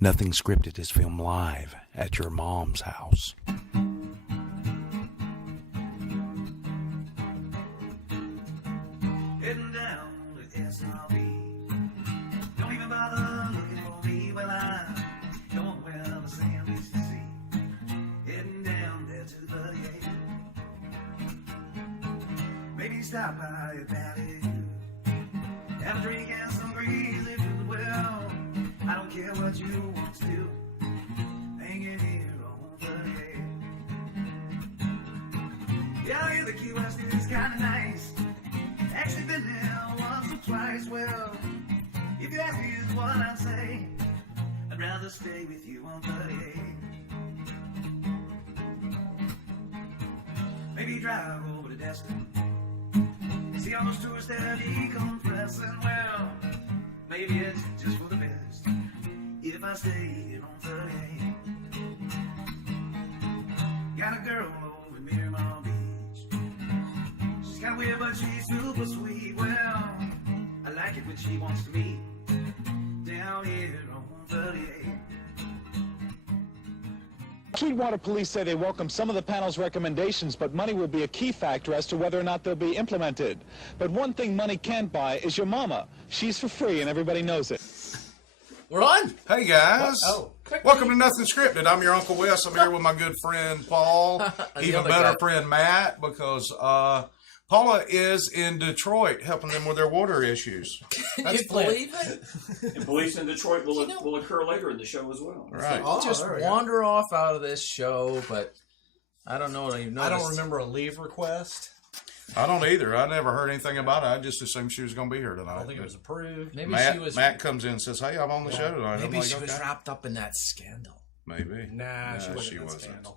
Nothing Scripted is filmed live at your mom's house. Heading down to SRB. Don't even bother looking for me. Well, I'm going where the sand is to see. Heading down there to the maybe stop by a valley. Have a drink and some greasy food. Well, I don't care what you want to do. Hanging here on the yeah, I hear the Key West is kind of nice. Actually been there once or twice. Well, if you ask me is what I'd say, I'd rather stay with you on 38. Maybe drive over to Destin. See all those tourists there decompressing. Well, maybe it's just for the best if I stay on 38. Got a girl over in Miramar Beach. She's kinda weird, but she's super sweet. Well, I like it when she wants to meet down here on 38. Sweetwater Police say they welcome some of the panel's recommendations, but money will be a key factor as to whether or not they'll be implemented. But one thing money can't buy is your mama. She's for free, and everybody knows it. We're on. Hey guys. Oh, welcome to Nothing Scripted. I'm your Uncle Wes. I'm here with my good friend Paul, even better friend Matt, because Paula is in Detroit helping them with their water issues. Can you believe it? And police in Detroit will occur later in the show as well. Right. I'll just wander off out of this show, but I don't know. I don't remember a leave request. I don't either. I never heard anything about it. I just assumed she was going to be here tonight. I don't think it was approved. Maybe Matt, she was. Matt comes in and says, "Hey, I'm on the show tonight." Maybe I'm like, she was okay. wrapped up in that scandal. Maybe. Nah, she she wasn't. wasn't.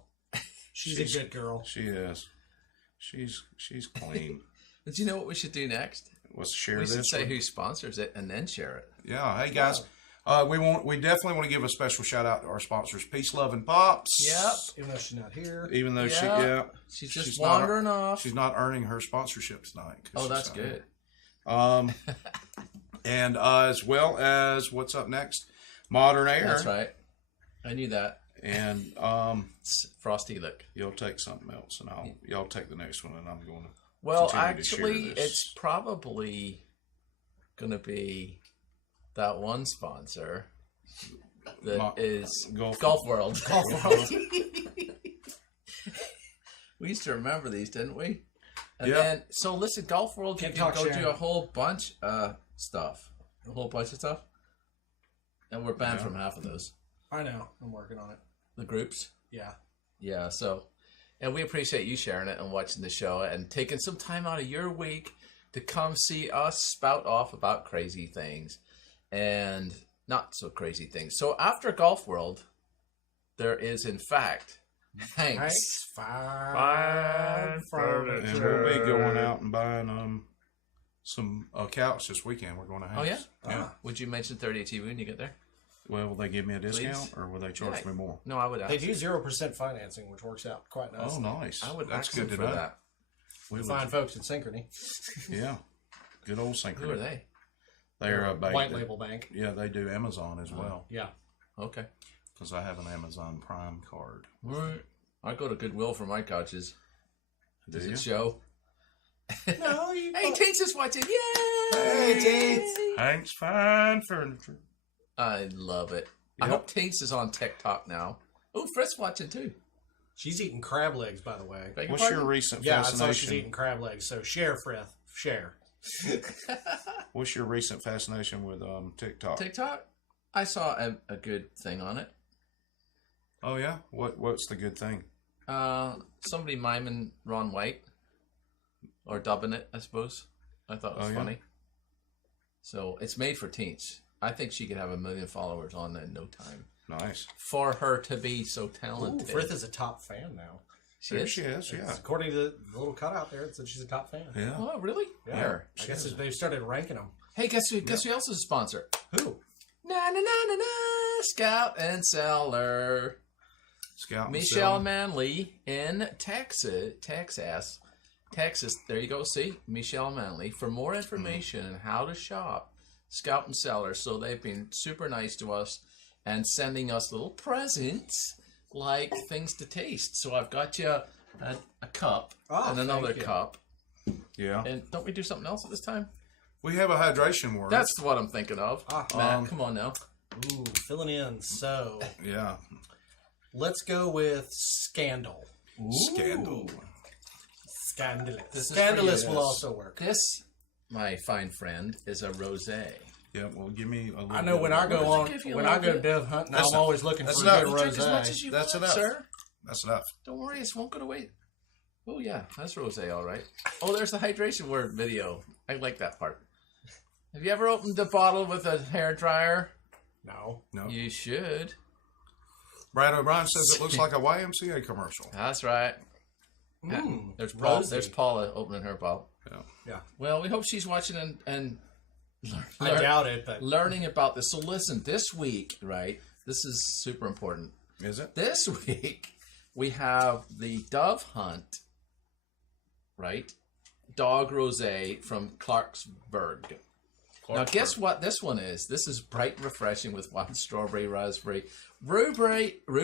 She's a good girl. She is. She's clean. But you know what we should do next? Let's share We this. should say one. who sponsors it and then share it. Yeah. Hey guys, we definitely want to give a special shout out to our sponsors, Peace, Love, and Pops. Yep. Even though she's not here. Even though She's just wandering off. She's not earning her sponsorship tonight. Oh, that's good. And as well as what's up next, Modern Air. That's right. I knew that. And It's Frosty Lick. you'll take something else, and y'all take the next one, and I'm going to. Well, continue to share actually, this. it's probably going to be that one sponsor that is Golf World. Golf World. We used to remember these, didn't we? And then, so listen, Golf World, you can go do a whole bunch of stuff. A whole bunch of stuff. And we're banned from half of those. I know. I'm working on it. The groups. Yeah. Yeah, so, and we appreciate you sharing it and watching the show and taking some time out of your week to come see us spout off about crazy things and not so crazy things. So after Golf World, there is in fact Hank's Fine furniture. And we'll be going out and buying some couch this weekend. We're going to Hank's. Oh yeah? Would you mention 38 TV when you get there? Well, will they give me a discount, Please? or will they charge me more? No, I would ask. They do 0% financing, which works out quite nice. Oh, nice. I would That's ask good them to for know. that. We Fine folks at Synchrony. Yeah, good old Synchrony. Who are they? They're a bank. White label bank. Yeah, they do Amazon as well. Yeah. Okay. Because I have an Amazon Prime card. All right. I go to Goodwill for my couches. Does Do you? it show? No, you Hey, Tate's is watching. Yay! Hey, Tate's. Hank's Fine Furniture. I love it. I Yep. hope Tate's is on TikTok now. Oh, Fred's watching too. She's eating crab legs, by the way. Beg your What's pardon? your recent Yeah, I saw she's fascination? eating crab legs. So share, Frith. Share. What's your recent fascination with TikTok? TikTok? I saw a good thing on it. Oh yeah, what's the good thing? Somebody miming Ron White or dubbing it, I suppose. I thought it was funny. So it's made for teens. I think she could have 1 million followers on that in no time. Nice. For her to be so Ooh, talented. Frith is a top fan now. She There is? she is. Yeah. According to the little cutout there, it said she's a top fan. Yeah. Oh, really? Yeah. Where? I guess they've started ranking them. Hey, guess who else is a sponsor? Who? Na na na na na. Scout and Cellar. Scout and Michelle Cellar. Manley in Texas. There you go. See, Michelle Manley. For more information on how to shop, Scout and Cellar. So they've been super nice to us, and sending us little presents like things to taste. So I've got you a cup and another thank you. cup. Yeah. And don't we do something else at this time? We have a hydration word. That's what I'm thinking of. Matt, come on now. Ooh, filling in. So yeah. let's go with scandal. Scandal. Scandalous. This is Scandalous for you. will also work. This, my fine friend, is a rosé. Yeah, well, give me a little I know bit when of I go that. on, give you a when I little go bit? dove hunting, That's I'm enough. always looking That's for a enough. good You Drink as much rosé. as you That's want, enough. sir. That's enough. Don't worry, it won't go to waste. Oh yeah, that's rosé, all right. Oh, there's the hydration word video. I like that part. Have you ever opened a bottle with a hair dryer? No. No. You should. Brad O'Brien says it looks like a YMCA commercial. That's right. There's Paul. rosy. There's Paula opening her bottle. Yeah. Well, we hope she's watching and I doubt it, but learning about this. So listen, this week, right? This is super important. Is it? This week we have the Dove Hunt, right? Dog Rosé from Clarksburg. Now, guess what this one is? This is bright and refreshing with wild strawberry, raspberry, ruby. What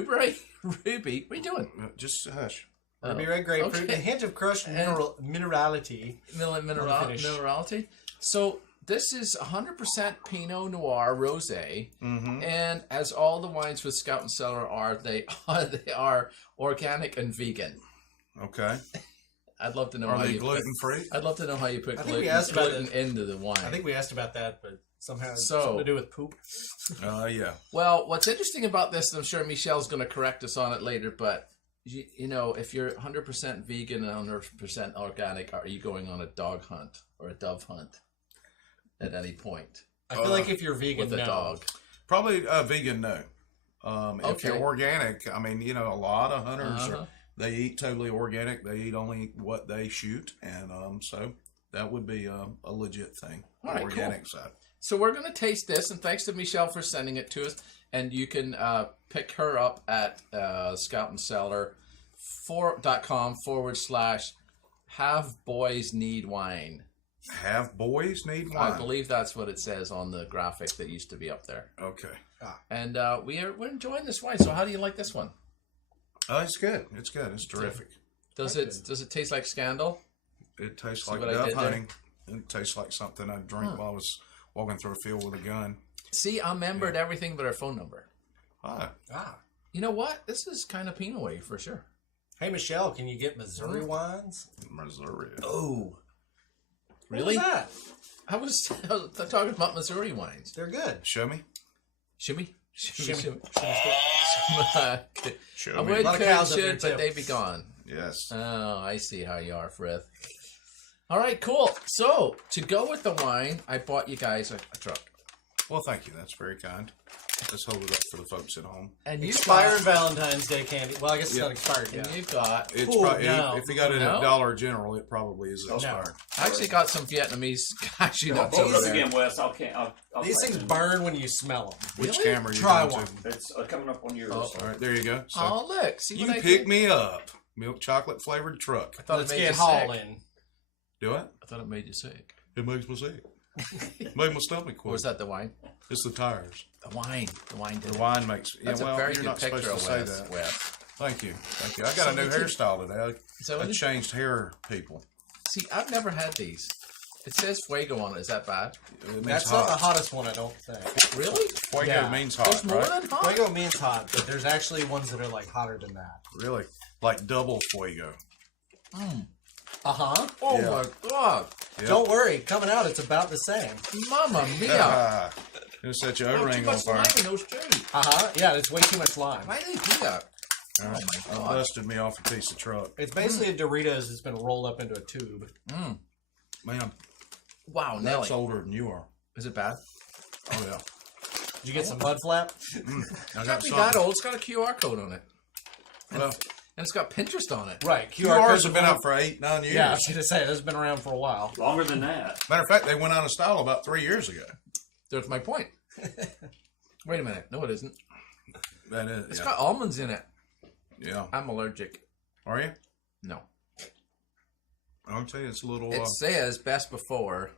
are you doing? Just hush. ruby red grapefruit, okay. a hint of crushed minerality. Minerality. So this is 100% Pinot Noir Rosé, and as all the wines with Scout and Cellar are, they are organic and vegan. Okay. I'd love to know Are how they you gluten free? I'd love to know how you put I think we asked about gluten into the wine. I think we asked about that, but somehow it's So- something to do with poop. Yeah. Well, what's interesting about this, and I'm sure Michelle's going to correct us on it later, but you know, if you're 100% vegan and 100% organic, are you going on a dog hunt or a dove hunt at any point I feel like if you're vegan, with a no. dog? Probably vegan, no. If Okay. you're organic, I mean, you know, a lot of hunters, Uh-huh. they eat totally organic. They eat only what they shoot. And so that would be a legit thing. All right, organic side. So we're going to taste this, and thanks to Michelle for sending it to us. And you can pick her up at Scout and Cellar .com/have boys need wine. Have boys need wine? I believe that's what it says on the graphic that used to be up there. Okay. And we're enjoying this wine. So how do you like this one? Oh, it's good. It's good. It's terrific. Does it taste like Scandal? It tastes See like what I dove did there? hunting. It tastes like something I'd drink while I was walking through a field with a gun. See, I remembered everything but our phone number. Ah, You know what? This is kind of Pinot for sure. Hey, Michelle, can you get Missouri wines? Missouri. Oh, What really? was that? I was talking about Missouri wines. They're good. Show me. Shimmy. Shimmy. I Show would, lot of could, cows up there, should, but too. they be gone. Yes. Oh, I see how you are, Frith. All right, cool. So, to go with the wine, I bought you guys a truck. Well, thank you. That's very kind. Let's hold it up for the folks at home. And you Expired Valentine's Day candy. Well, I guess it's Yeah. not expired And yet. you've got... It's Ooh, probably, no. if you got it No? at Dollar General, it probably is expired. I actually got some Vietnamese cashew nuts Hold over this there. again, Wes. I'll These type things in. burn when you smell them. Which Really? camera are you Try going one. to? It's coming up on yours. All right, there you go. So Oh, look. See you what I pick did? me up. Milk chocolate flavored truck. I thought Let's it made get you Hall sick. in. Do it? I thought it made you sick. It makes me sick. Made my stomach Or quick. was that the wine? It's the tires. The wine. The wine did The it. wine makes. That's well, a very you're good not supposed picture to of say Wes. that. Wes. Thank you. Thank you. I got a new hairstyle today. So I it is- changed hair people. See, I've never had these. It says Fuego on it. Is that bad? It means That's hot. not the hottest one, I don't think. Really? Fuego Yeah. means hot, There's more right? than hot? Fuego means hot, but there's actually ones that are like hotter than that. Really? Like double fuego. Uh-huh. Oh Yeah. my God. Yep. Don't worry, coming out it's about the same. Mamma mia. Ah, it'll set your Oh, too overhang on much fire. lime in those cherries. Uh-huh. Yeah, it's way too much lime. Why do they do that? All right. my I God. busted me off a piece of truck. It's basically a Doritos that's been rolled up into a tube. Man, Wow, Nelly. that's older than you are. Is it bad? Oh, yeah. Did you get some mud flap? I It's got not be that something. old. It's got a QR code on it. Well, And it's got Pinterest on it. Right. QRs have been out for 8-9 years. Yeah, I was going to say, this has been around for a while. Longer than that. Matter of fact, they went out of style about 3 years ago. There's my point. Wait a minute. No, it isn't. That is. It's Yeah. got almonds in it. Yeah. I'm allergic. Are you? No. I'll tell you, it's a little. It says best before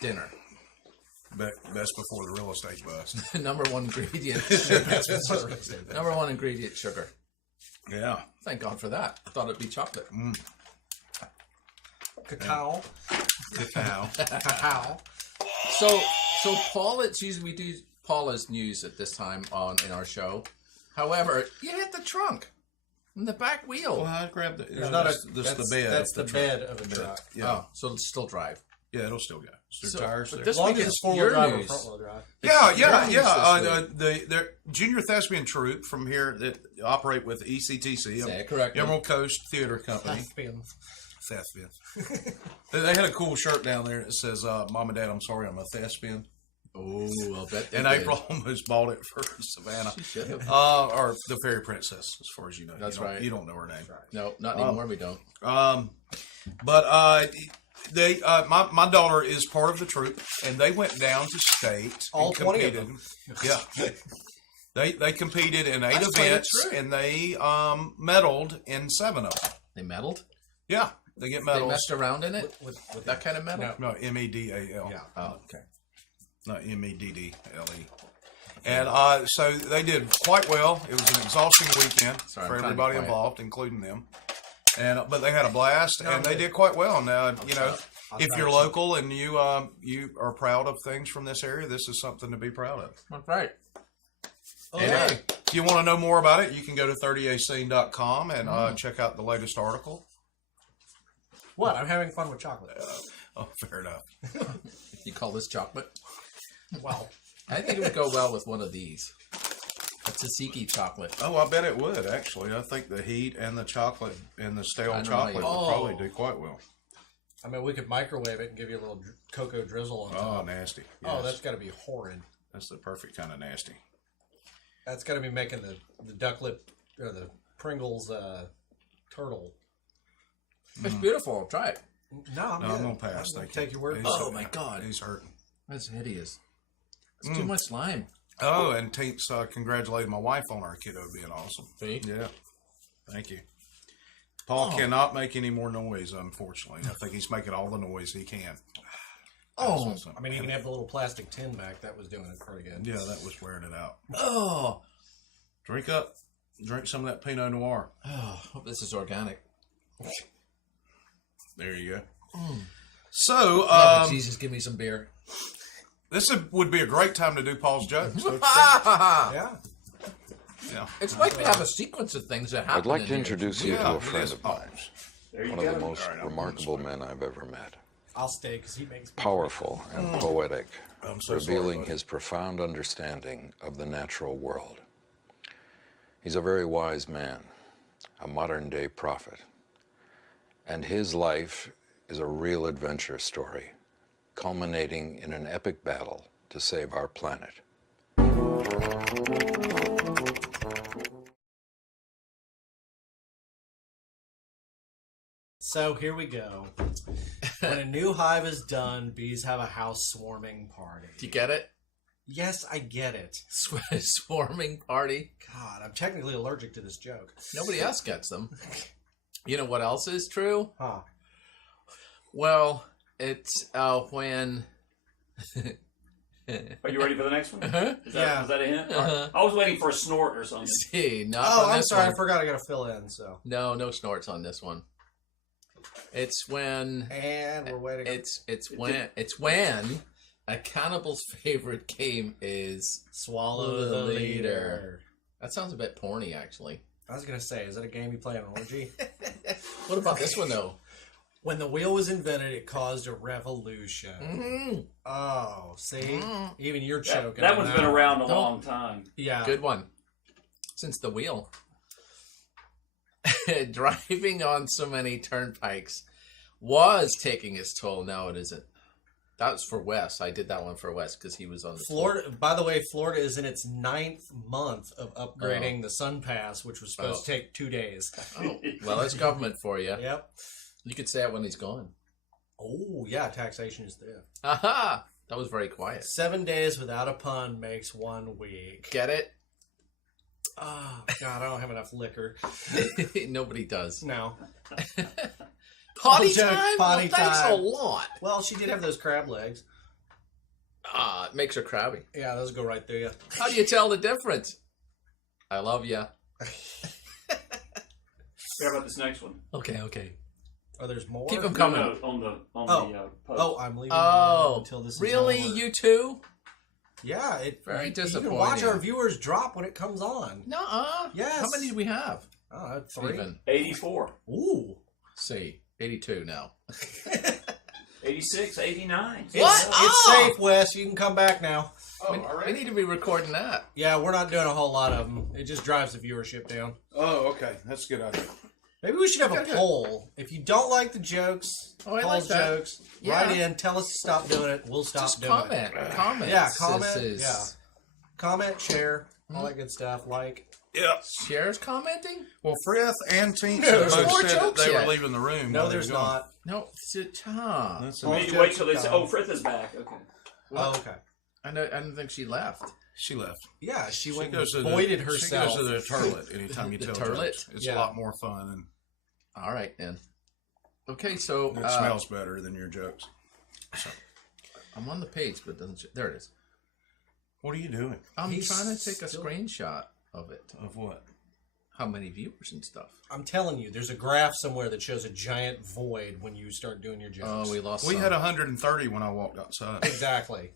dinner. Best before the real estate bust. Number one ingredient. Number one ingredient, sugar. Yeah. Thank God for that. I thought it'd be chocolate. Cacao. Cacao. So Paul, it's usually we do Paula's news at this time in our show. However, you hit the trunk and the back wheel. Well, I grabbed it. There's the bed. That's the bed of a truck. Yeah. Oh, so it'll still drive. Yeah, it'll still go. So, tires but there. this As long week as it's it's four-wheel your drive or news. front-wheel drive. The junior Thespian troupe from here that operate with ECTC, Say it correctly. Emerald Coast Theater Company. Thespian. They had a cool shirt down there that says, "Mom and Dad, I'm sorry, I'm a thespian." Oh, I'll bet they And did. April almost bought it for Savannah. She should have. Or the fairy princess, as far as you know. That's You don't- right. You don't know her name. No, not anymore. We don't. But my daughter is part of the troupe, and they went down to state. All and 20 of competed. them. Yeah. They competed in 8 That's quite a events, troupe. and they medaled in 7 of them. They meddled. Yeah, they get They medals. messed around in it With that kind of medal. No. No, MEDAL. Yeah. Oh, okay. Not MEDDLE. And so they did quite well. It was an exhausting weekend Sorry, I'm for trying to everybody be quiet. involved, including them. And but they had a blast, and they did quite well. Now, you know, if you're local and you are proud of things from this area, this is something to be proud of. That's right. And if you want to know more about it, you can go to 30acene.com and check out the latest article. What? I'm having fun with chocolate. Oh, fair enough. You call this chocolate? Wow. I think it would go well with one of these. A tzatziki chocolate. Oh, I bet it would, actually. I think the heat and the chocolate and the stale I know chocolate how would you- probably do quite well. I mean, we could microwave it and give you a little cocoa drizzle on Oh, top. nasty. Oh, Yes. that's got to be horrid. That's the perfect kind of nasty. That's got to be making the duck lip or the Pringles turtle. It's beautiful. Try it. No, I'm No, good. I'm going to pass. I'm Thank take you. your word. He's- Oh, my God. He's hurting. That's hideous. It's too much slime. Oh, and Tate's congratulated my wife on our kiddo being awesome. See? Yeah. Thank you. Paul cannot make any more noise, unfortunately. I think he's making all the noise he can. Oh. I mean, you can have the little plastic tin back. That was doing it pretty good. Yeah, that was wearing it out. Oh. Drink up. Drink some of that Pinot Noir. Oh. Hope this is organic. There you go. So, Jesus, give me some beer. this would be a great time to do Paul's jokes. don't you think? Yeah. Yeah. It's like we have a sequence of things that happen. I'd like in to here. introduce you to Yeah, a it friend is of mine, There you one of the go. most All right, I'm remarkable men I've ever met. I'll stay because he makes me Powerful and poetic, I'm so sorry, revealing buddy. his profound understanding of the natural world. He's a very wise man, a modern-day prophet, and his life is a real adventure story, culminating in an epic battle to save our planet. So here we go. When a new hive is done, bees have a house swarming party. Do you get it? Yes, I get it. Swarming party. God, I'm technically allergic to this joke. Nobody else gets them. You know what else is true? Huh. Well, it's when. Are you ready for the next one? Is Yeah. that a hint? I was waiting for a snort or something. See, not Oh, on I'm this sorry. one. I forgot I got to fill in. So. No snorts on this one. It's when And we're waiting. it's when a cannibal's favorite game is Swallow the leader. That sounds a bit porny, actually. I was gonna say, is that a game you play on Orgy? What about this one though? When the wheel was invented, it caused a revolution. Mm-hmm. Oh, see, even you're That, choking. that on one's been one. around a long time. Yeah, Good one. Since the wheel. Driving on so many turnpikes was taking its toll. Now it isn't. That was for Wes. I did that one for Wes because he was on the Florida. By the way, Florida is in its 9th month of upgrading the Sun Pass, which was supposed to take 2 days. Oh, well, that's government for you. Yep. You could say it when he's gone. Oh yeah, taxation is there. Aha! That was very quiet. 7 days without a pun makes 1 week. Get it? Oh God, I don't have enough liquor. Nobody does. No. Potty joke, time? potty Well, thanks time. a lot. Well, she did have those crab legs. It makes her crabby. Yeah, those go right through you. How do you tell the difference? I love you. How about this next one? Okay. Oh, there's more? Keep them coming. No, on the post. Oh, I'm leaving until this is really? over. You too? Yeah, Very you disappointing. can watch our viewers drop when it comes on. Nuh-uh. Yes. How many do we have? 3. Even. 84. Ooh. See, 82 now. 86, 89. It's safe, Wes. You can come back now. We need to be recording that. Yeah, we're not doing a whole lot of them. It just drives the viewership down. Oh, okay. That's a good idea. Maybe we should have a poll. If you don't like the jokes, I like Paul's that. jokes, Yeah. write in, tell us to stop doing it. We'll stop Just doing comment. it. Comment. Yeah, comment. Yeah. Comment, share, all that good stuff. Like. Yeah. Shares commenting? Well, Frith and Tinks there's both more said that jokes they yet. were leaving the room. No, while they there's were gone. not. No, it's a Tom. That's We a- need to wait till they say, "Oh, Frith is back." Okay. Oh, okay. I don't think she left. She left. Yeah, she went goes to and voided She herself. goes to the turlet anytime you The tell turlet? jokes. It's Yeah. a lot more fun and All right, then. Okay, so it smells better than your jokes. I'm on the page, but it doesn't. There it is. What are you doing? I'm He's trying to take a still- screenshot of it. Of what? How many viewers and stuff. I'm telling you, there's a graph somewhere that shows a giant void when you start doing your jokes. Oh, we lost We some. had 130 when I walked outside. Exactly.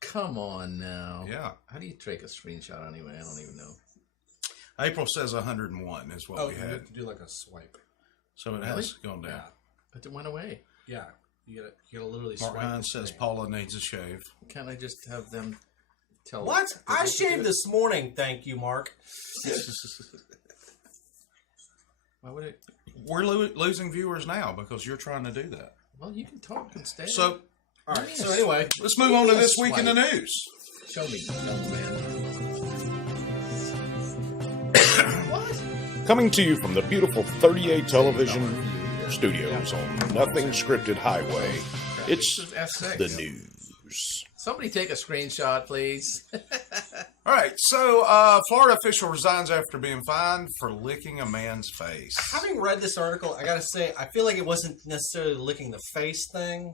Come on now. Yeah. How do you take a screenshot anyway? I don't even know. April says 101 is what Oh, we you had. have to do like a swipe. So it Really? has gone down. Yeah. But it went away. Yeah. You gotta literally Mark swipe. Hines this says thing. Paula needs a shave. Can't I just have them tell What? did I they shaved do it? this morning, thank you, Mark. Why would it? We're losing viewers now because you're trying to do that. Well, you can talk and stay. So All right. So anyway, let's move on to this Swipe. week in the news. show me, young man. What? Coming to you from the beautiful 38 television studios on Nothing Scripted Highway, it's This is S6. the news. Somebody take a screenshot, please. All right, so Florida official resigns after being fined for licking a man's face. having read this article, I gotta say, I feel like it wasn't necessarily the licking the face thing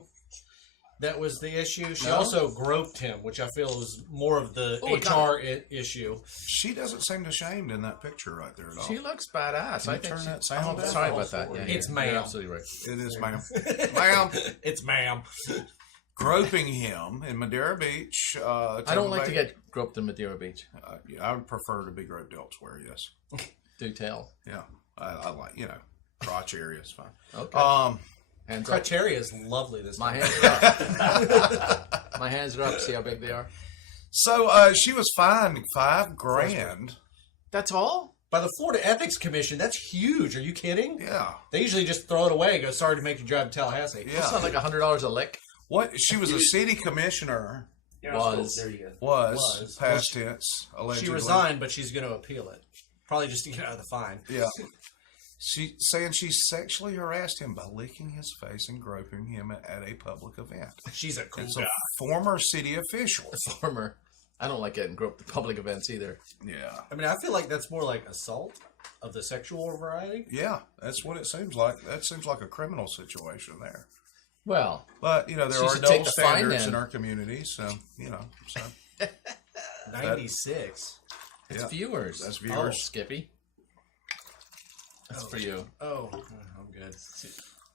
that was the issue. She No? also groped him, which I feel was more of the Oh, got HR issue. She doesn't seem ashamed in that picture right there at all. She looks badass. Can I you think turn she, that sound oh, down? sorry about that. Yeah, It's you're ma'am. absolutely right. It is, ma'am. Ma'am. It's ma'am. Groping him in Madeira Beach. I don't like to get groped in Madeira Beach. I would prefer to be groped elsewhere, yes. Do tell. Yeah, I like, crotch area is fine. Okay. Hands up. Criteria is lovely this My time. hands are up. My hands are up. See how big they are? So she was fined $5,000. That's all? By the Florida Ethics Commission, that's huge. Are you kidding? Yeah. They usually just throw it away and go, sorry to make you drive to Tallahassee. Yeah. That's not like $100 a lick. What? She was a city commissioner. Was. There you go. Was. Past tense. Allegedly. She resigned, but she's going to appeal it. Probably just to get out of the fine. Yeah. She sexually harassed him by licking his face and groping him at a public event. She's a cool It's guy. a former city official. Former. I don't like getting groped at public events either. Yeah. I mean, I feel like that's more like assault of the sexual variety. Yeah, that's what it seems like. That seems like a criminal situation there. Well, But, there She are should double take the fine standards then. in our community, so, so 96. it's Yeah. viewers. That's viewers. Oh, Skippy. That's for you. Oh, I'm good.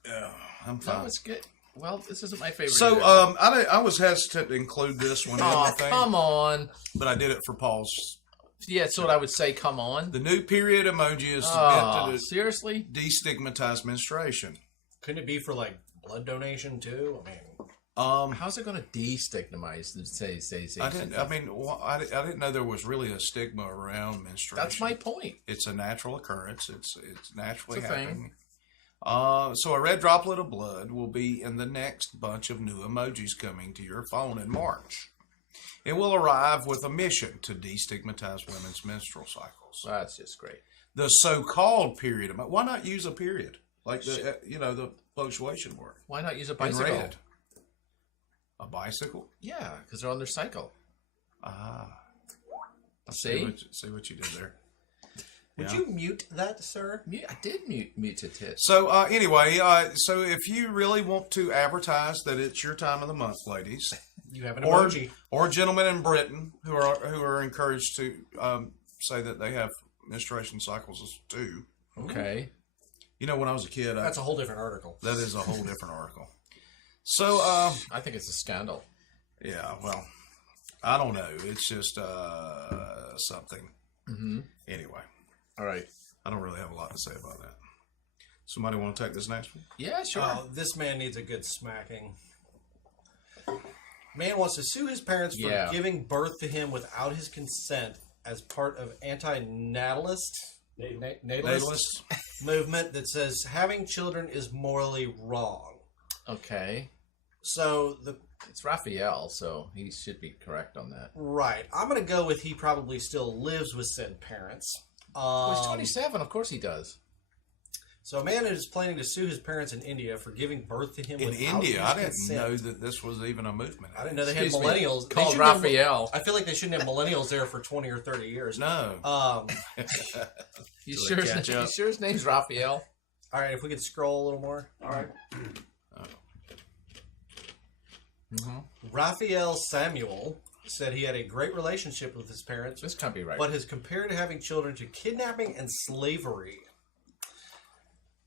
yeah, I'm No, fine. it's good. Well, this isn't my favorite. So, either. I was hesitant to include this one in Oh, the thing, come on. but I did it for Paul's. Yeah, that's what I would say. Come on. The new period emoji is Oh, meant to seriously? destigmatize menstruation. Couldn't it be for like blood donation too? I mean, How's it going to destigmatize and say? I didn't. I mean, I didn't know there was really a stigma around menstruation. That's my point. It's a natural occurrence. It's naturally It's a thing. happening. So a red droplet of blood will be in the next bunch of new emojis coming to your phone in March. It will arrive with a mission to destigmatize women's menstrual cycles. That's just great. The so-called period emoji. Why not use a period like the the punctuation word? Why not use a In bicycle? red. A bicycle? Yeah, because they're on their cycle. Ah. See? See what you did there. would Yeah. you mute that, sir? I did mute it. So anyway, so if you really want to advertise that it's your time of the month, ladies, You have an or emoji. or gentlemen in Britain who are encouraged to say that they have menstruation cycles too. Okay. You know, when I was a kid, That's a whole different article. that is a whole different article. So, I think it's a scandal. yeah, well, I don't know. It's just something. Mm-hmm. Anyway, All right. I don't really have a lot to say about that. Somebody want to take this next one? Yeah, sure. Oh, this man needs a good smacking. Man wants to sue his parents for Yeah. giving birth to him without his consent as part of anti-natalist Natalist? movement that says having children is morally wrong. Okay. So It's Raphael, so he should be correct on that. right, I'm going to go with he probably still lives with said parents. Well, he's 27. Of course he does. So a man is planning to sue his parents in India for giving birth to him In without India, his I didn't consent. know that this was even a movement. I didn't know they had Excuse me. millennials. They Called shouldn't have- Raphael. I feel like they shouldn't have millennials there for 20 or 30 years. No. You So sure, they catch up. you sure his name's Raphael? All right, if we could scroll a little more. All right. Raphael Samuel said he had a great relationship with his parents, This can't be right. but has compared having children to kidnapping and slavery.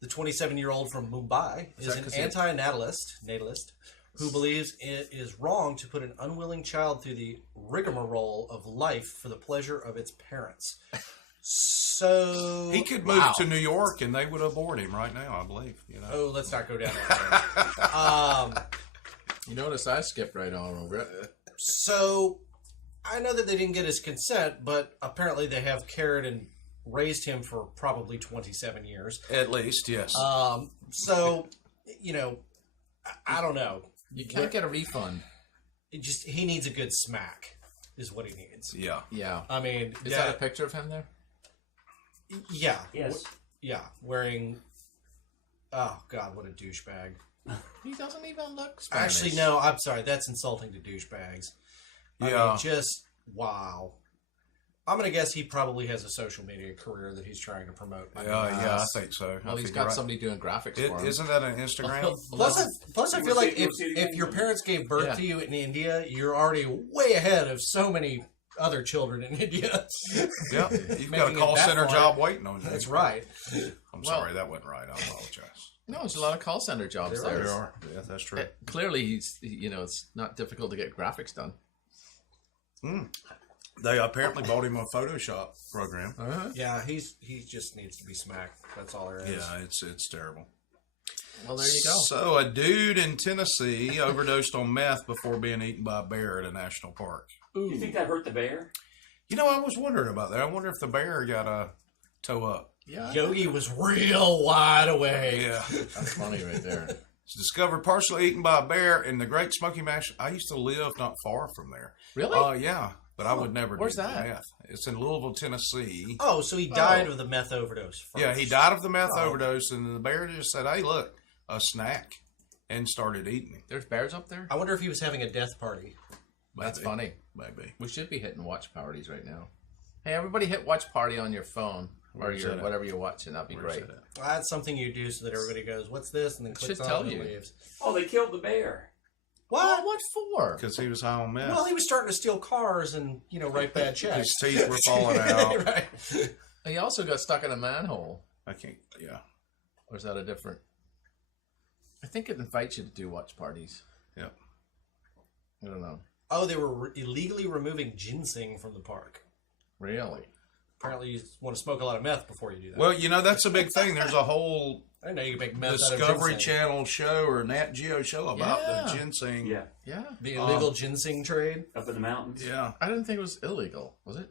The 27-year-old from Mumbai is that an 'cause he- natalist who believes it is wrong to put an unwilling child through the rigmarole of life for the pleasure of its parents. So He could move to New York and they would abort him right now, I believe. You know. Oh, let's not go down that road. You notice I skipped right on over it. So I know that they didn't get his consent, but apparently they have cared and raised him for probably 27 years. At least, yes. So, you know, I don't know. You can't get a refund. He needs a good smack, is what he needs. Yeah. Yeah. I mean, Is that a picture of him there? Yeah. Yes. Yeah, wearing. Oh God, what a douchebag! He doesn't even look Spanish. Actually, no. I'm sorry. That's insulting to douchebags. I Yeah. mean, just wow. I'm gonna guess he probably has a social media career that he's trying to promote. Yeah, I think so. Well, he's got somebody doing graphics for him. Isn't that an Instagram? Plus, I feel like if your parents gave birth to you in India, you're already way ahead of so many other children in India. Yeah, you've got a Making it call that center far. job waiting on you. That's right. I'm sorry, that wasn't right. I apologize. No, there's a lot of call center jobs there. There are. Yeah, that's true. Clearly, it's not difficult to get graphics done. They apparently bought him a Photoshop program. Yeah, he just needs to be smacked. That's all there is. Yeah, it's terrible. Well, there you go. So, a dude in Tennessee overdosed on meth before being eaten by a bear at a national park. Do you think that hurt the bear? You know, I was wondering about that. I wonder if the bear got a toe up. Yeah, Yogi was real wide awake. Yeah. that's funny right there. It's discovered partially eaten by a bear in the Great Smoky Mountains. I used to live not far from there. Really? Yeah, but I would never Where's do that? meth. It's in Louisville, Tennessee. Oh, so he died of the meth overdose first. Yeah, he died of the meth overdose, and the bear just said, "Hey, look, a snack," and started eating it. There's bears up there? I wonder if he was having a death party. That's funny. Maybe. We should be hitting watch parties right now. Hey, everybody hit watch party on your phone or Where's your that at? whatever you're watching. That'd be great. That's something you do so that everybody goes, "What's this?" and then clicks should on tell it and you. leaves. Oh, they killed the bear. What? What for? Because he was high on meth. Well, he was starting to steal cars and write bad checks. His teeth were falling out. Right. He also got stuck in a manhole. I can't. Yeah. Or is that a different? I think it invites you to do watch parties. Yep. I don't know. Oh, they were illegally removing ginseng from the park. Really? Apparently, you want to smoke a lot of meth before you do that. Well, that's a big thing. There's a whole I didn't know you could make meth Discovery out of ginseng. Channel show or Nat Geo show about the ginseng. Yeah, Yeah. The illegal ginseng trade. up in the mountains. Yeah. I didn't think it was illegal. Was it?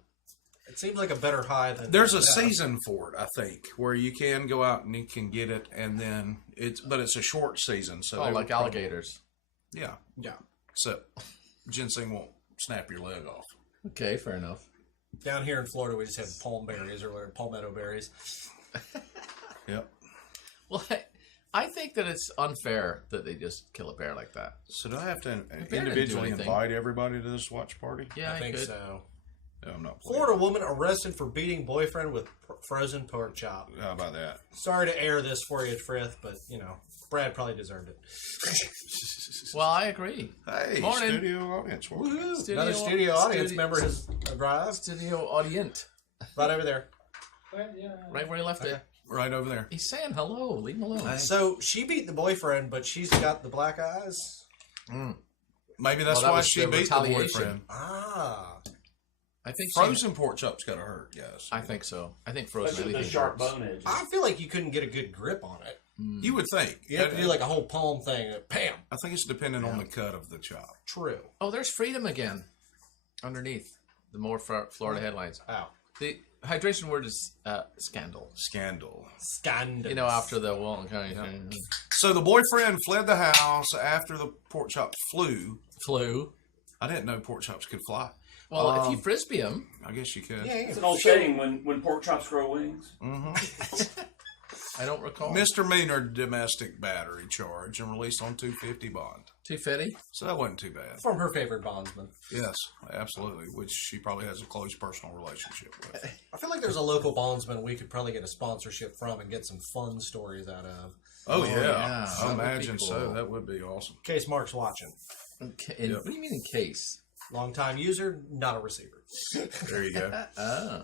It seems like a better high than There's a meth. season for it, I think, where you can go out and you can get it, and then but it's a short season. So Oh, they like would probably- alligators. Yeah. Yeah. Except ginseng won't snap your leg off. Okay, fair enough. Down here in Florida, we just had palm berries or palmetto berries. Yep. Well, I think that it's unfair that they just kill a bear like that. So do I have to bear didn't do individually anything. invite everybody to this watch party? Yeah, I think could. so. No, I'm not. Florida woman arrested for beating boyfriend with Frozen pork chop. How about that? Sorry to air this for you, Frith, but, Brad probably deserved it. Well, I agree. Hey, Morning. studio audience. Woohoo. Another studio audience member has arrived. Studio audience. Right over there. Right where he left it. Right over there. He's saying hello. Leave him alone. So she beat the boyfriend, but she's got the black eyes. Maybe that's Well, that why was she the beat the retaliation. boyfriend. Ah. I think Frozen pork chop's got to hurt, guys. I think so. I think frozen Especially with anything the sharp hurts. bone edges. I feel like you couldn't get a good grip on it. You would think. You have to do like a whole palm thing. Bam. I think it's dependent on the cut of the chop. True. Oh, there's freedom again. Underneath the more Florida headlines. Ow. The hydration word is scandal. Scandal. Scandal. After the Walton County thing. So the boyfriend fled the house after the pork chop flew. Flew. I didn't know pork chops could fly. Well, if you frisbee them. I guess you could. Yeah, It's an old saying when pork chops grow wings. I don't recall. Misdemeanor domestic battery charge and released on $250 bond. 250. So that wasn't too bad. From her favorite bondsman. Yes, absolutely. Which she probably has a close personal relationship with. I feel like there's a local bondsman we could probably get a sponsorship from and get some fun stories out of. Oh, yeah. yeah. That I would be imagine so. cool. That would be awesome. In case Mark's watching. Okay. What do you mean in case? Long-time user, not a receiver. There you go. Oh.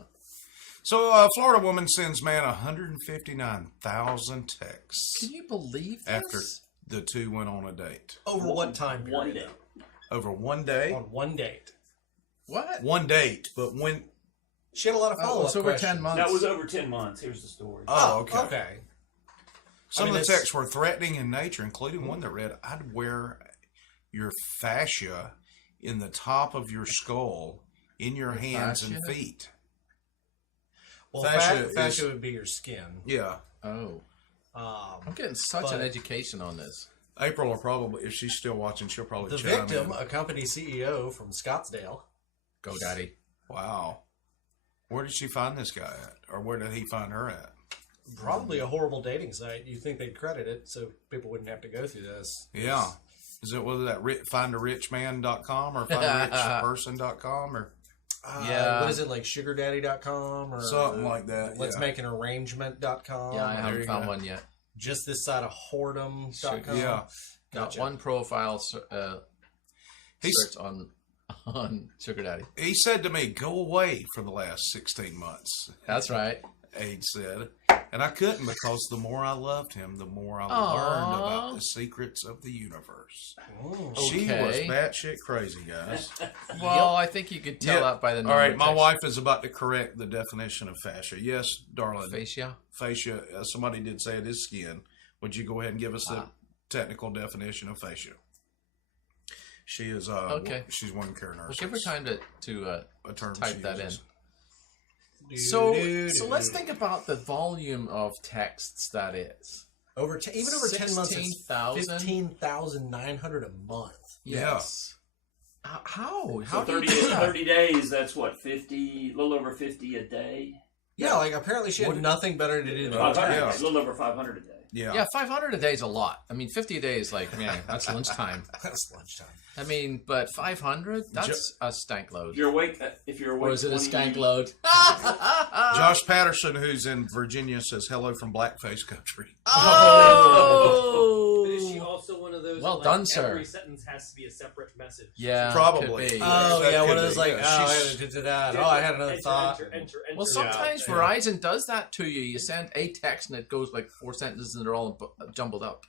So, a Florida woman sends man 159,000 texts Can you believe this? after the two went on a date. Over what time period? 1 day. Over one day? On one date. What? One date, but when... She had a lot of Oh, follow-up it's over questions. 10 months. That was over 10 months. Here's the story. Oh, okay. Okay. Some I mean, of the it's- texts were threatening in nature, including one that read, I'd wear your fascia in the top of your skull, in your hands and fascia? feet. Well, Fascia fascia is- would be your skin. Yeah. Oh. I'm getting such but- an education on this. April will probably, if she's still watching, she'll probably The chime victim, in. a company CEO from Scottsdale. Go, Daddy. Wow. Where did she find this guy at? Or where did he find her at? Probably a horrible dating site. You think they'd credit it so people wouldn't have to go through this. Yeah. Is it, was that findarichman.com or findarichperson.com or Yeah. What is it, like sugardaddy.com or something like that? let's yeah. make an arrangement.com? Yeah, I there haven't you found go. one yet. Just this side of whoredom.com? Yeah. Got Gotcha. one profile He's- search on Sugar Daddy. He said to me, go away for the last 16 months, That's right. Age said. And I couldn't because the more I loved him, the more I Aw. learned about the secrets of the universe. Ooh. She Okay. was batshit crazy, guys. Well, I think you could tell Yep. that by the number. All right, of my texts. wife is about to correct the definition of fascia. Yes, darling. Fascia. Fascia, somebody did say it is skin. Would you go ahead and give us the technical definition of fascia? She is, Okay. she's one care nurse. Well, give her time to A term type she that in. uses. So let's think about the volume of texts that is. Even over 10 months, it's 16,000? 15,900 a month. Yes. How? So How do you 30, do that? 30 days, that's what, 50, a little over 50 a day? Yeah, like apparently she had nothing better to do than 500, yeah. a little over 500 a day. Yeah. Yeah, 500 a day is a lot. I mean, 50 a day is like, man, that's lunchtime. That's lunchtime. I mean, but 500? That's a stank load. If you're awake, Or is it a 20 skank load? Josh Patterson, who's in Virginia, says hello from Blackface Country. Oh! But is she also one of those? Well that, done, like, sir. Every sentence has to be a separate message. Yeah, Probably. could be. Oh, That yeah, one could of those be, like, yeah. oh, She's- I did that. Oh, I had another Enter, thought. enter. Well, sometimes Yeah. Verizon does that to you. You send a text and it goes like 4 sentences and they're all jumbled up.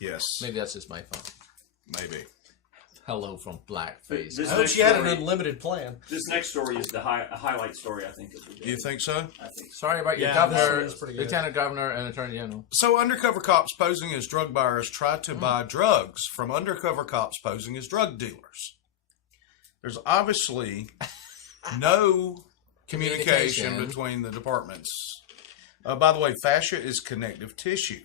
Yes. Maybe that's just my phone. Maybe. Hello from Blackface. This I hope next she had an story- unlimited plan. This next story is the a highlight story, I think. Of the day. Do you think so? I think so. Sorry about your Yeah, governor, this is pretty good. lieutenant governor, and attorney general. So, undercover cops posing as drug buyers try to buy drugs from undercover cops posing as drug dealers. There's obviously no communication between the departments. By the way, fascia is connective tissue.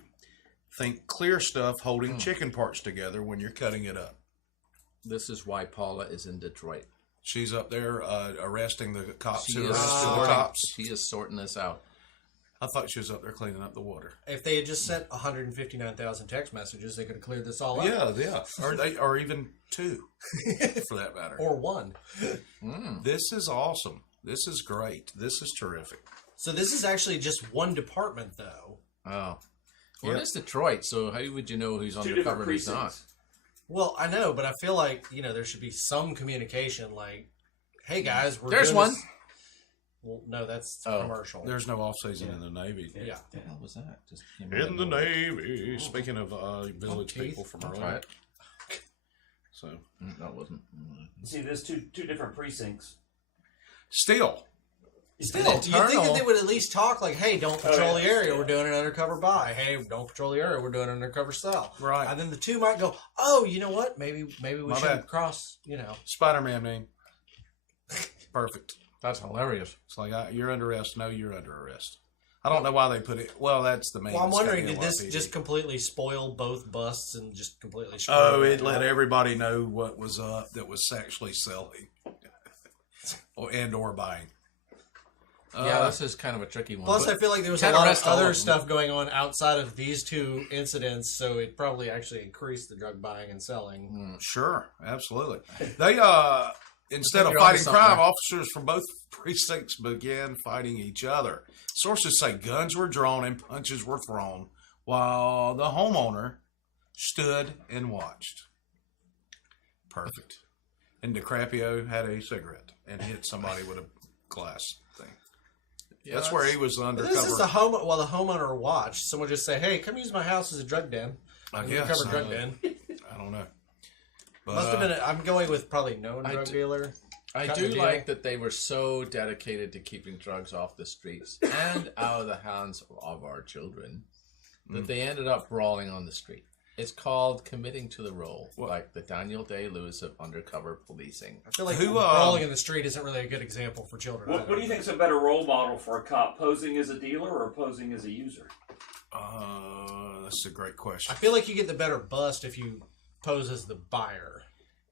Think clear stuff holding chicken parts together when you're cutting it up. This is why Paula is in Detroit. She's up there arresting the cops She who is, arrested the sorting, cops. she is sorting this out. I thought she was up there cleaning up the water. If they had just sent 159,000 text messages, they could have cleared this all up. Yeah. Or even two, for that matter. Or one. This is awesome. This is great. This is terrific. So this is actually just one department, though. Oh. Well, Yep. it is Detroit, so how would you know who's Two undercover different and who's not? precincts. Well, I know, but I feel like, there should be some communication, like, hey, guys, we're There's doing one. this- Well, no, that's Oh. commercial. There's no off-season in the Navy. Yeah. What the hell was that? Just came In out the of Navy. Speaking of village Keith. people from I'll try earlier. it. So, That wasn't. See, there's two different precincts. still, Still, do you think that internal. they would at least talk like, hey, don't Oh, patrol yeah. the area, we're doing an undercover buy. Hey, don't patrol the area, we're doing an undercover sell. Right. And then the two might go, oh, you know what? Maybe we My should bad. cross, Spider-Man name. Perfect. That's hilarious. It's like, you're under arrest. No, you're under arrest. I don't know why they put it. Well, that's the main. Well, I'm wondering, scale did this of just PD. completely spoil both busts and just completely screw Oh, it it let everybody know what was up that was actually selling or buying. Yeah, this is kind of a tricky one. Plus, but I feel like there was a can't lot arrest of all other them. stuff going on outside of these two incidents, so it probably actually increased the drug buying and selling. Sure, absolutely. They instead of you're onto fighting something. crime, officers from both precincts began fighting each other. Sources say guns were drawn and punches were thrown while the homeowner stood and watched. Perfect. And DiCaprio had a cigarette and hit somebody with a glass thing. Yeah, That's where he was But undercover. this is the while the homeowner watched. Someone just say, "Hey, come use my house as a drug den." I Undercover guess. drug den. I don't know. But, Must have been. I'm going with probably known I drug do- dealer. I Cut do the deal. like that they were so dedicated to keeping drugs off the streets and out of the hands of our children that they ended up brawling on the street. It's called committing to the role, like the Daniel Day-Lewis of undercover policing. I feel like Who, brawling in the street isn't really a good example for children. What do you think is a better role model for a cop, posing as a dealer or posing as a user? that's a great question. I feel like you get the better bust if you pose as the buyer.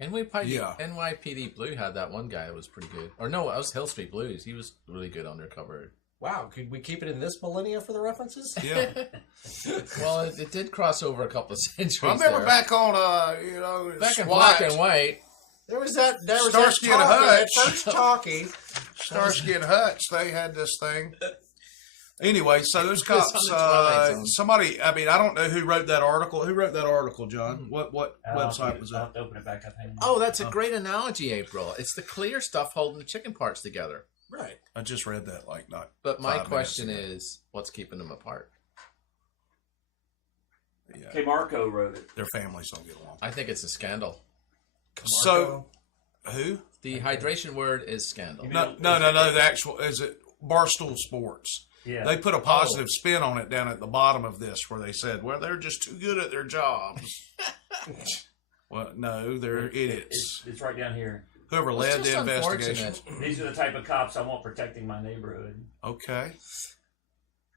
NYPD Blue had that one guy that was pretty good. Or no, it was Hill Street Blues. He was really good undercover. Wow, could we keep it in this millennia for the references? Yeah. Well, it did cross over a couple of centuries. I remember there. back on, back in SWAT, black and white. There was that Starsky and talkie, that Hutch. first talkie. Starsky and Hutch, they had this thing. Anyway, so those It was cops, on the Twilight Zone. somebody, I mean, I don't know who wrote that article. Who wrote that article, John? What website was I'll that? have to open it back up. Hang on. Oh, that's a great analogy, April. It's the clear stuff holding the chicken parts together. Right. I just read that like not. But my 5 question minutes ago. is, what's keeping them apart? Yeah, K. Marco wrote it. their families don't get along. I think it's a scandal. So, who? The hydration word is scandal. No. The actual is it Barstool Sports? Yeah. They put a positive spin on it down at the bottom of this, where they said, "Well, they're just too good at their jobs." Well, no, they're idiots. It's right down here. Whoever It's led just the investigation. unfortunate. These are the type of cops I want protecting my neighborhood. Okay.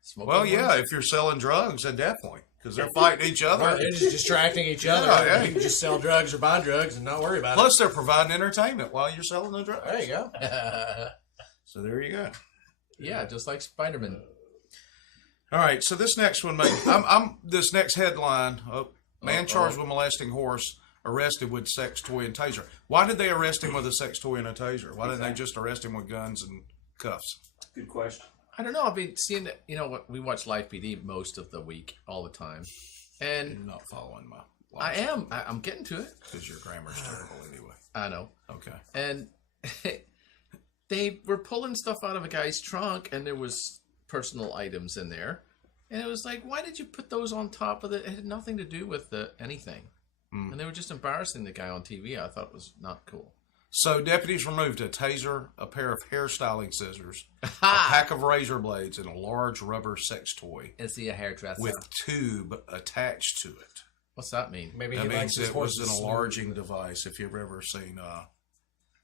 Smoking Well, yeah, ones? if you're selling drugs, then definitely, because they're fighting each other. Right, they're just distracting each other. Yeah. You can just sell drugs or buy drugs and not worry about Plus, they're providing entertainment while you're selling the drugs. it. There you go. So there you go. Yeah, just like Spider-Man. All right, so this next one, mate. This next headline: man charged with molesting horse arrested with sex toy and taser. Why did they arrest him with a sex toy and a taser? Why didn't they just arrest him with guns and cuffs? Good question. I don't know. I've been seeing, we watch Live PD most of the week, all the time. You're And not following my. I am. I'm getting to it. Because your grammar's terrible anyway. I know. Okay. And they were pulling stuff out of a guy's trunk, and there was personal items in there. And it was like, why did you put those on top of it? It had nothing to do with anything. And they were just embarrassing the guy on TV. I thought it was not cool. So deputies removed a taser, a pair of hairstyling scissors, a pack of razor blades, and a large rubber sex toy Is he a hairdresser? with tube attached to it. What's that mean? Maybe That he likes means his it was horses an smooth. enlarging device. If you've ever seen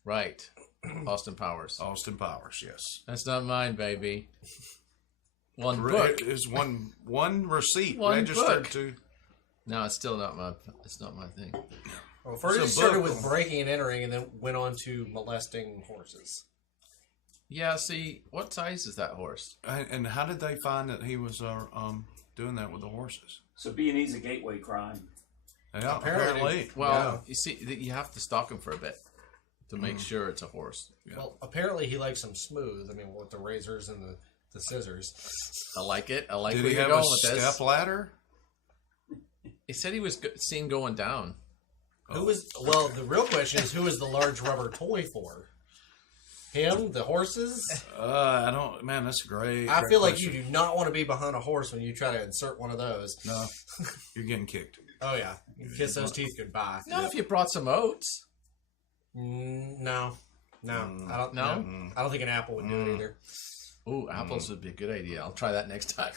Right. Austin Powers. Austin Powers, yes. That's not mine, baby. One book. It is one receipt One registered book. to. No, it's still not my. It's not my thing. Well, first It's it a started book. with breaking and entering, and then went on to molesting horses. Yeah. See, what size is that horse? And how did they find that he was doing that with the horses? So B&E's a gateway crime. Yeah, Apparently. apparently. Well, you see, you have to stalk him for a bit. to make sure it's a horse. Yeah. Well, apparently he likes them smooth. I mean, with the razors and the scissors. I like it. I like Did where he you're have going a with step this. ladder? He said he was seen going down. Who was? Well, the real question is, who is the large rubber toy for? Him, the horses. I don't. Man, that's great. I great feel like question. you do not want to be behind a horse when you try to insert one of those. No, you're getting kicked. Oh yeah, you kiss those teeth goodbye. Not if you brought some oats. No, I don't. No? No, I don't think an apple would do it either. Ooh, apples would be a good idea. I'll try that next time.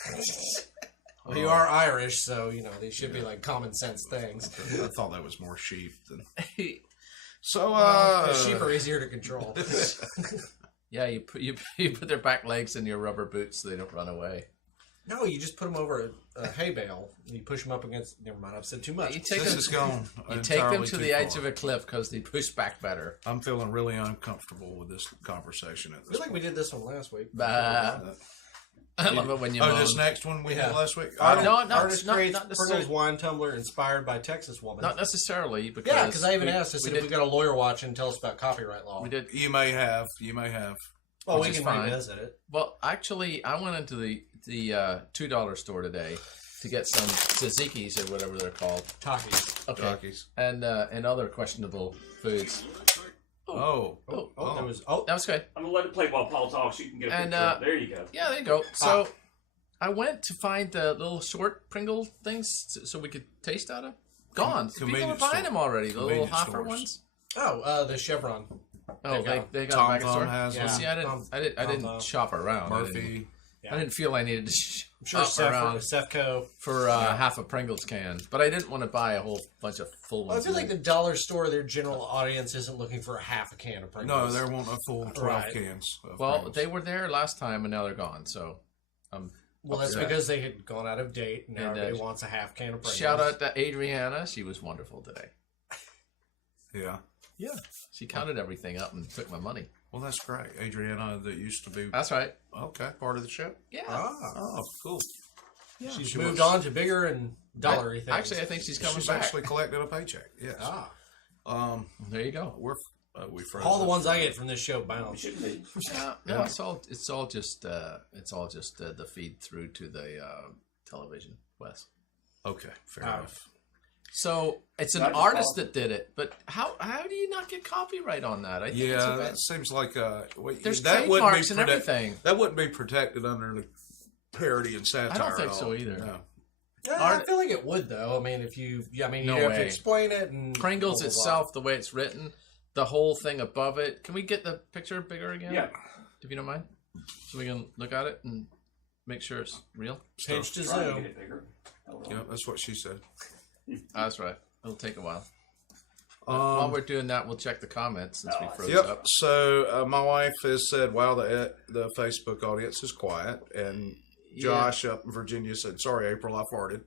Well, you are Irish, so you know they should be like common sense things. I thought that was more sheep than. So, The sheep are easier to control. Yeah, you put their back legs in your rubber boots so they don't run away. No, you just put them over a hay bale. And you push them up against. Never mind, I've said too much. You take This them, is going. you take them entirely to too the edge far. of a cliff because they push back better. I'm feeling really uncomfortable with this conversation at I this feel like we did this one last week. I love it when you Oh, moan. this next one we had last week? Artist creates not Pringles necessarily. wine tumbler inspired by Texas woman. Not necessarily, because Yeah, because I even asked. I we said did, if we got a lawyer watching, tell us about copyright law. we did. You may have. Well, which we is can fine. revisit it. Well, actually, I went into the $2 store today to get some tzatziki's or whatever they're called. Takis. Okay, Takis. and other questionable foods. Oh. There was. That was good. I'm gonna let it play while Paul talks. You can get a And, picture. There you go. Yeah, there you go. So I went to find the little short Pringle things so we could taste out of. Gone. People are Convenience buying store. them already. The little Convenience hopper stores. ones. The Chevron. Oh, they got Tom them back in the store. Thumb has Yeah. them. See, I didn't shop around. Murphy. I didn't feel I needed to I'm sure shop around Sefco. for half a Pringles can, but I didn't want to buy a whole bunch of full Well, I ones. feel like the dollar store, their general audience isn't looking for a half a can of No, Pringles. they want a full 12 Right. cans. Of well, Pringles. they were there last time and now they're gone. So, Well, that's upset. because they had gone out of date, and now And, everybody wants a half can of Pringles. Shout out to Adriana. She was wonderful today. Yeah. Yeah. She counted everything up and took my money. Well, that's great. Adriana, that used to be. That's right. Okay, part of the show. Yeah. Oh, cool. Yeah. She's She moved was- on to bigger and dollary things. Actually, I think she's coming She's back. actually collected a paycheck. Yes. There you go. We froze all the up. ones I get from this show It bounce. shouldn't be. No, it's all just the feed through to the television, Wes. Okay, fair enough. So it's an Not just artist awesome. that did it, but how do you not get copyright on that? I think it's Yeah, a bad- that seems like wait, There's that wouldn't be trademarks and everything. That wouldn't be protected under the parody and satire. I don't think at so all. either. No. Yeah, I feel like it would, though. I mean, if you, No you have way. to explain it. And Pringles blah, blah, blah. itself, the way it's written, the whole thing above it. Can we get the picture bigger again? Yeah. If you don't mind, so we can look at it and make sure it's real. Page to Trying to zoom. get it bigger. Hold on. Yeah, that's what she said. That's right. It'll take a while. While we're doing that, we'll check the comments since we froze Yep. up. So my wife has said, "Wow, the Facebook audience is quiet," and Josh up in Virginia said, "Sorry, April, I farted."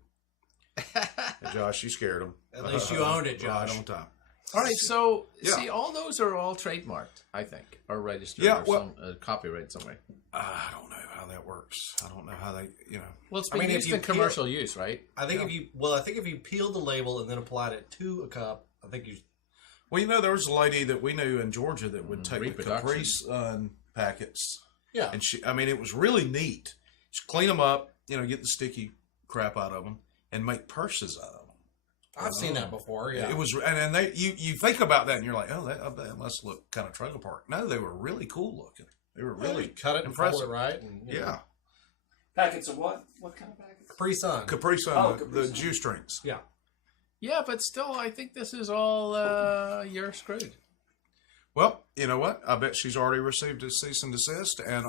And Josh, you scared him. At least you owned it, Josh. Right on time. All right, so Yeah. see, all those are all trademarked, I think, or registered, Yeah, or well- some copyright somewhere. I don't know how that works. I don't know how they, Well, it's I been mean, if used you in commercial use, right? I think if you peeled the label and then applied it to a cup, I think you. Well, there was a lady that we knew in Georgia that would take the Reproduction. Capri Sun packets. Yeah. And it was really neat. She'd clean them up, get the sticky crap out of them, and make purses out of them. I've seen that before. Yeah. It was, and they, you think about that, and you're like, oh, that must look kind of trailer park. No, they were really cool looking. They were Really really cut it and impressive. fold it right. And, you know. Yeah, Packets of what? What kind of packets? Capri Sun. Capri Sun, Oh, the Capri Sun. juice drinks. Yeah. Yeah, but still, I think this is all you're screwed. Well, you know what? I bet she's already received a cease and desist, and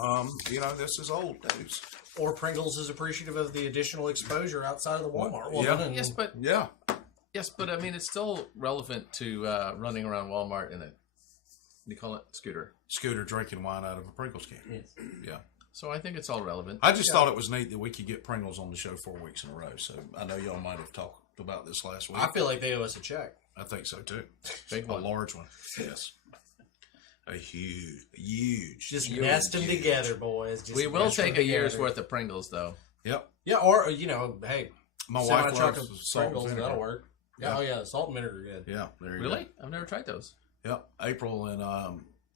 this is old news. Or Pringles is appreciative of the additional exposure outside of the Walmart woman. Yeah. And Yes, but Yeah. I mean, it's still relevant to running around Walmart in a, you call it, scooter. Scooter drinking wine out of a Pringles can. Yes. Yeah. So I think it's all relevant. I just thought it was neat that we could get Pringles on the show 4 weeks in a row. So I know y'all might have talked about this last week. I feel like they owe us a check. I think so too. Big A one. large one. Yes. A huge. Just huge. nest them together, boys. Just We will nest them take a year's together. worth of Pringles, though. Yep. Yeah, or hey, My semi wife truck loves of salt and Pringles. vinegar. That'll work. Yeah. Yeah. Oh yeah, salt and vinegar are good. Yeah. There you Really? go. I've never tried those. Yep. April and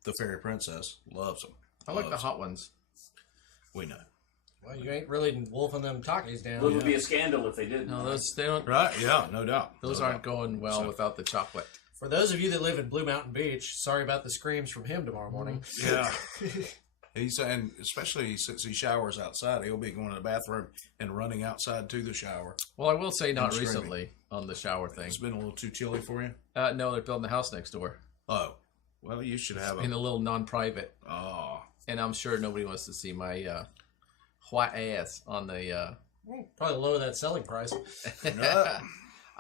the Fairy Princess loves them. I like the hot ones. We know. Well, you ain't really wolfing them Takis down. It would be a scandal if they did. No, those they don't. Right? Yeah, no doubt. Those No aren't doubt. going well without the chocolate. For those of you that live in Blue Mountain Beach, sorry about the screams from him tomorrow morning. Yeah. He's and especially since he showers outside, he'll be going to the bathroom and running outside to the shower. Well, I will say not screaming. recently on the shower thing. It's been a little too chilly for you. No, they're building a house next door Oh, well, you should have in a little non-private, Oh, and I'm sure nobody wants to see my white ass on the. Probably lower that selling price. yeah.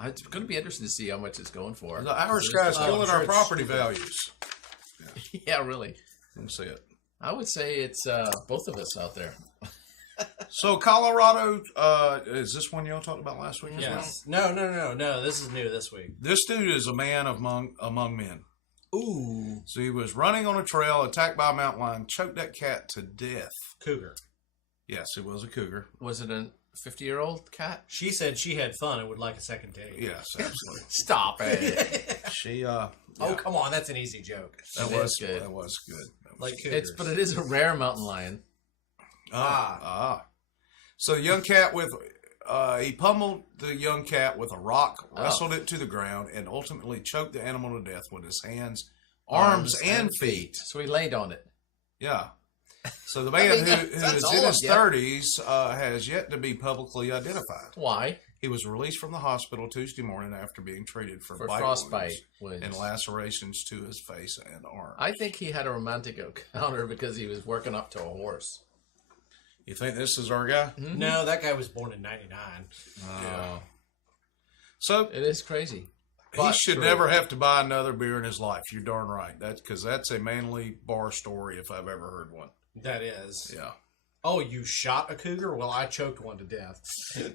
It's going to be interesting to see how much it's going for. The Irish guy's killing I'm sure our it's property values. Yeah, really. Let me see it. I would say it's both of us out there. So Colorado, is this one y'all talked about last week? as Yes. No. This is new this week. This dude is a man among men. Ooh. So he was running on a trail, attacked by a mountain lion, choked that cat to death. Cougar. Yes, it was a cougar. Was it a 50-year-old cat? She said she had fun and would like a second date. Yes, absolutely. Stop it. She, Oh, come on. That's an easy joke. that It was is good. That was good. Like cougars. But it is a rare mountain lion. So the young cat he pummeled the young cat with a rock, wrestled it to the ground, and ultimately choked the animal to death with his hands, arms, and feet. So he laid on it. Yeah. So the man that's who is all in I his get. 30s has yet to be publicly identified. Why? He was released from the hospital Tuesday morning after being treated for bite frostbite wounds and lacerations to his face and arm. I think he had a romantic encounter because he was working up to a horse. You think this is our guy? Mm-hmm. No, that guy was born in 99. Yeah. So It is crazy. he But should true. never have to buy another beer in his life. You're darn right. That's because that's a manly bar story if I've ever heard one. That is. Yeah. Oh, you shot a cougar? Well, I choked one to death.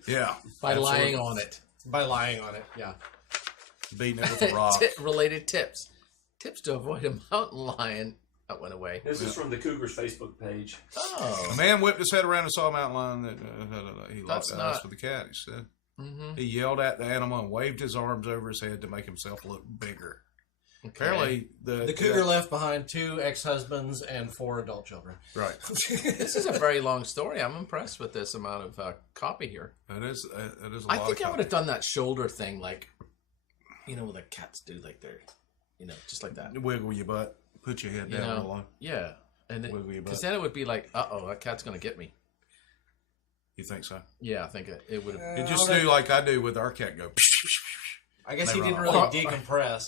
Yeah. By Absolutely. lying on it. By lying on it, yeah. Beating it with a rock. Related tips. Tips to avoid a mountain lion. That went away. This is from the Cougars Facebook page. A Oh. man whipped his head around and saw a mountain lion that he That's locked eyes not- with the cat, he said. Mm-hmm. He yelled at the animal and waved his arms over his head to make himself look bigger. Okay. Apparently, The cougar left behind 2 ex-husbands and 4 adult children. Right. This is a very long story. I'm impressed with this amount of copy here. It is a lot I think of I would have done that shoulder thing like, the cats do, like they're, just like that. wiggle your butt, put your head You down know? along. Yeah. And Wiggle your because butt. then it would be like, uh-oh, that cat's going to get me. You think so? Yeah, I think it would have. You just do like I do with our cat. Go. I guess They he run didn't off. really decompress.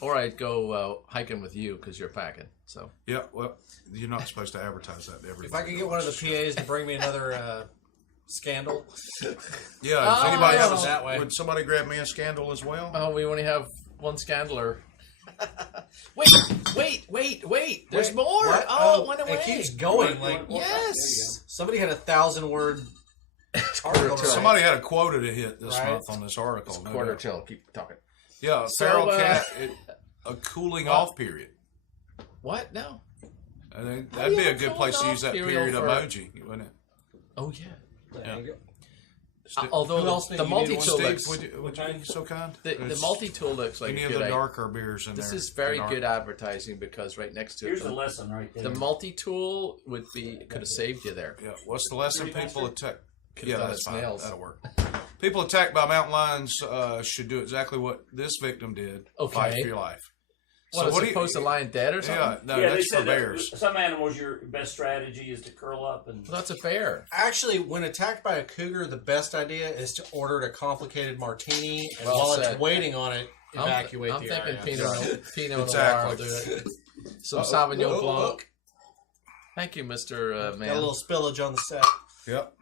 Or I'd go hiking with you because you're packing. So Yeah, well, you're not supposed to advertise that to everybody. If I could get one of the PAs to bring me another scandal. Yeah, if Oh, anybody yeah. else, That way. would somebody grab me a scandal as well? oh, we only have one scandaler. Wait! There's more. What? Oh, it went away. It keeps going. Like Yes. somebody had a 1,000-word article. to write. Somebody had a quota to hit this Right. month on this article. no Quarter doubt. till. Keep talking. Yeah, So, feral cat, a cooling off period. What? No. I think do that'd you be a have a good place to cooling use off that period period for- emoji, wouldn't it? Oh yeah. There you go. Although Who else the think you need multi-tool one? looks, Steve, would you be so kind? the multi-tool looks like Any a of good the idea. darker beers in This there? is very that good aren't- advertising because right next to Here's it, the lesson right there. the multi-tool could have saved you there. Yeah, what's the lesson? Pretty People attack. Could've Yeah, done that's it fine. snails. That'll work. People attacked by mountain lions should do exactly what this victim did. Okay. Fight for your life. What, as opposed to lying dead or something? Yeah, no, yeah, they that's for said that bears. some animals, your best strategy is to curl up and. Well, that's a bear. Actually, when attacked by a cougar, the best idea is to order a complicated martini, and Well while said. it's waiting on it, evacuate I'm the thinking area. Pinot Exactly. Noir will do it. Some Uh-oh. Sauvignon Uh-oh. Blanc. Thank you, Mr. Got a Man. little spillage on the set. Yep.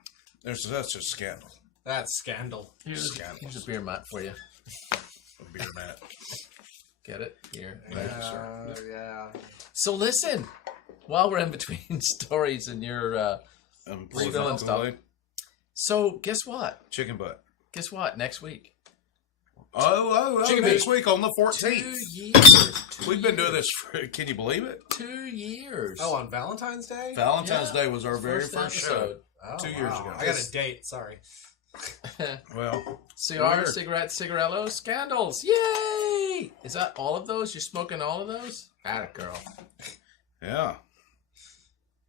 That's just scandal. That's scandal. Here's a beer mat for you. A beer mat. Get it? Here. Thank you, sir. Yeah. So listen, while we're in between stories and you're refilling stuff. So guess what? Chicken butt. Guess what? Next week. Oh, next week on the 14th. 2 years. We've been doing this for, can you believe it? 2 years. Oh, on Valentine's Day? Valentine's Yeah. Day was our very first show. Oh, 2 years wow. ago. I got a date. Sorry. Well, Cigar, weird. cigarette, cigarillos, candles. Yay! Is that all of those? You're smoking all of those? Atta girl. Yeah.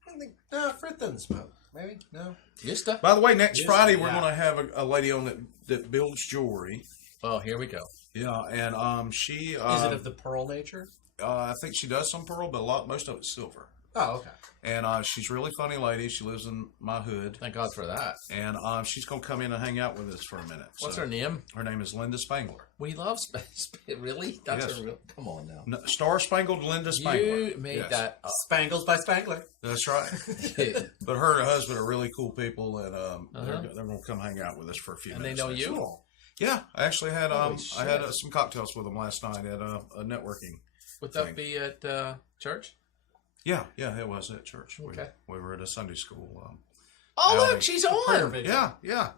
I think, no, Frith doesn't smoke. Maybe? No. Used to. By the way, next Yes, Friday we're yeah. going to have a lady on that builds jewelry. Oh, here we go. Yeah, and she Is it of the pearl nature? I think she does some pearl, but most of it's silver. Oh, okay. And she's a really funny lady. She lives in my hood. Thank God for that. And she's going to come in and hang out with us for a minute. What's So, her name? Her name is Linda Spangler. We love space. Really? That's Yes. a real. Come on now. No, Star Spangled Linda Spangler. You made Yes. that up. Spangles by Spangler. That's right. But her and her husband are really cool people, and they're going to come hang out with us for a few And they minutes. know next you? week. Yeah, I actually had Holy I had shit. some cocktails with them last night at a networking. Would that thing. be at church? Yeah, it was at church. Okay. We were at a Sunday school. Oh, Outing. look, she's on. Yeah,